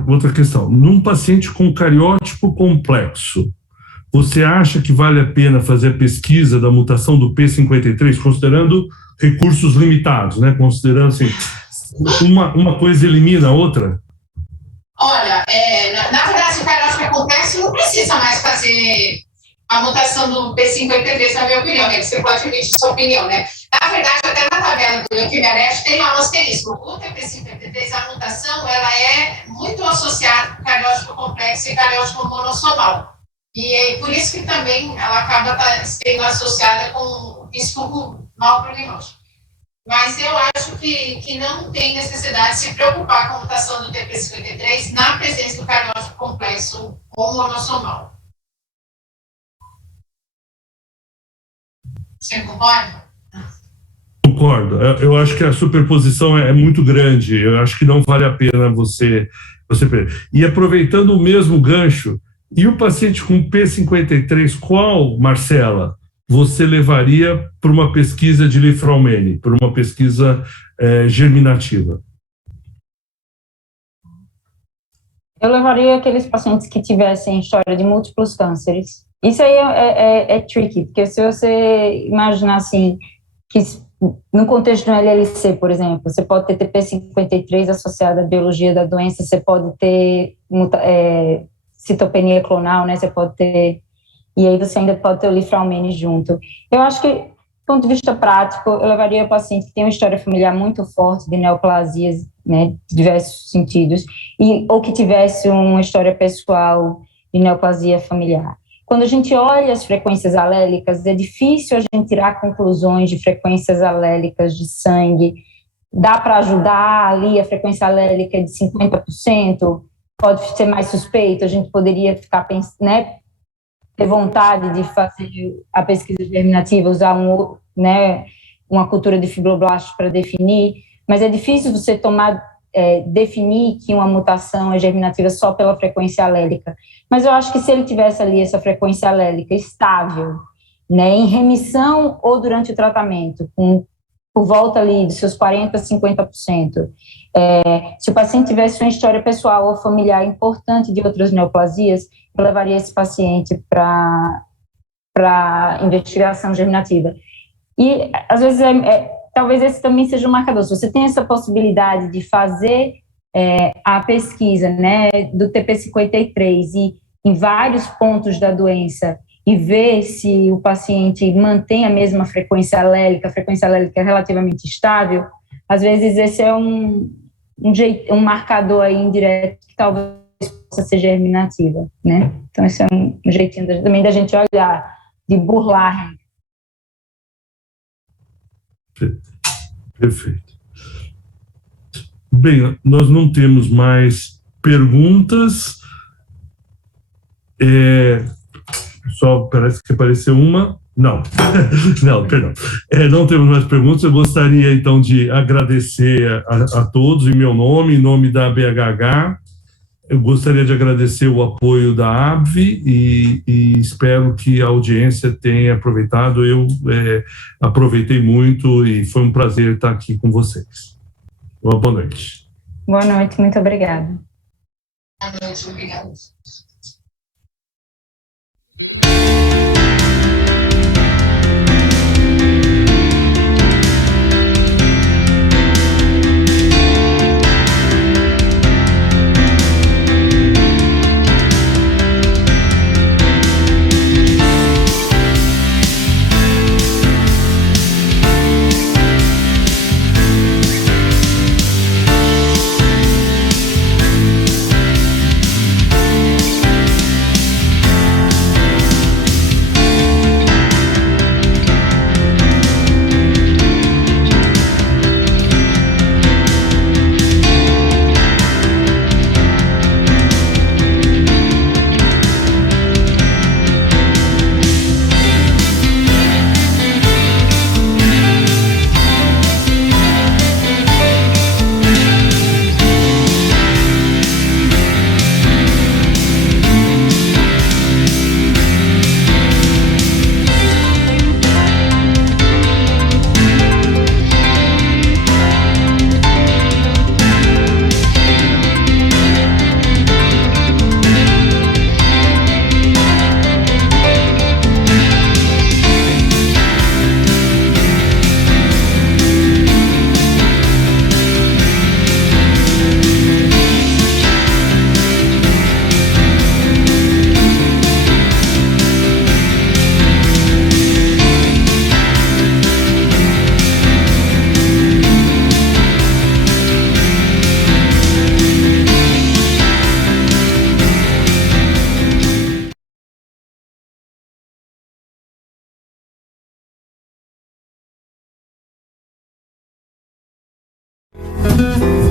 outra questão, num paciente com cariótipo complexo, você acha que vale a pena fazer a pesquisa da mutação do P53, considerando recursos limitados, né? Considerando assim, uma coisa elimina a outra? Olha, na verdade, o cariótipo complexo não precisa mais fazer a mutação do P53, na minha opinião, né? Você pode emitir sua opinião, né? Na verdade, até na tabela do Leuquimia-NET tem lá um asterisco. O TP53, a mutação, ela é muito associada com cariótipo complexo e cariótipo monossomal. E por isso que também ela acaba sendo associada com risco mal prognóstico. Mas eu acho que não tem necessidade de se preocupar com a mutação do TP53 na presença do cariótipo complexo ou monossomal. Você concorda? Concordo. Eu acho que a superposição é muito grande. Eu acho que não vale a pena você. E aproveitando o mesmo gancho, e o paciente com P53, qual, Marcela, você levaria para uma pesquisa de Li-Fraumeni, para uma pesquisa germinativa? Eu levaria aqueles pacientes que tivessem história de múltiplos cânceres Isso aí é tricky, porque se você imaginar assim, que no contexto de um LLC, por exemplo, você pode ter TP53 associado à biologia da doença, você pode ter citopenia clonal, né? Você pode ter, e aí você ainda pode ter o lifralmene junto. Eu acho que, do ponto de vista prático, eu levaria o paciente que tem uma história familiar muito forte de neoplasias, né, de diversos sentidos, ou que tivesse uma história pessoal de neoplasia familiar. Quando a gente olha as frequências alélicas, é difícil a gente tirar conclusões de frequências alélicas de sangue. Dá para ajudar ali, a frequência alélica é de 50%, pode ser mais suspeito, a gente poderia ficar pensando, né, ter vontade de fazer a pesquisa germinativa, usar uma cultura de fibroblastos para definir, mas é difícil você definir que uma mutação é germinativa só pela frequência alélica. Mas eu acho que se ele tivesse ali essa frequência alélica estável, né, em remissão ou durante o tratamento, por volta ali dos seus 40%, 50%, se o paciente tivesse uma história pessoal ou familiar importante de outras neoplasias, eu levaria esse paciente para investigação germinativa. E, às vezes, talvez esse também seja um marcador. Se você tem essa possibilidade de fazer a pesquisa, né, do TP53 e em vários pontos da doença e ver se o paciente mantém a mesma frequência alélica, a frequência alélica é relativamente estável, às vezes esse é um marcador aí indireto que talvez possa ser germinativa, né? Então esse é um jeitinho também da gente olhar, de burlar. Perfeito. Bem, nós não temos mais perguntas. Só parece que apareceu uma. Não, não, perdão. Não temos mais perguntas. Eu gostaria, então, de agradecer a todos, em meu nome, em nome da BHH. Eu gostaria de agradecer o apoio da ABVE e espero que a audiência tenha aproveitado. Eu aproveitei muito e foi um prazer estar aqui com vocês. Boa noite. Boa noite, muito obrigada. Boa noite, obrigada. Música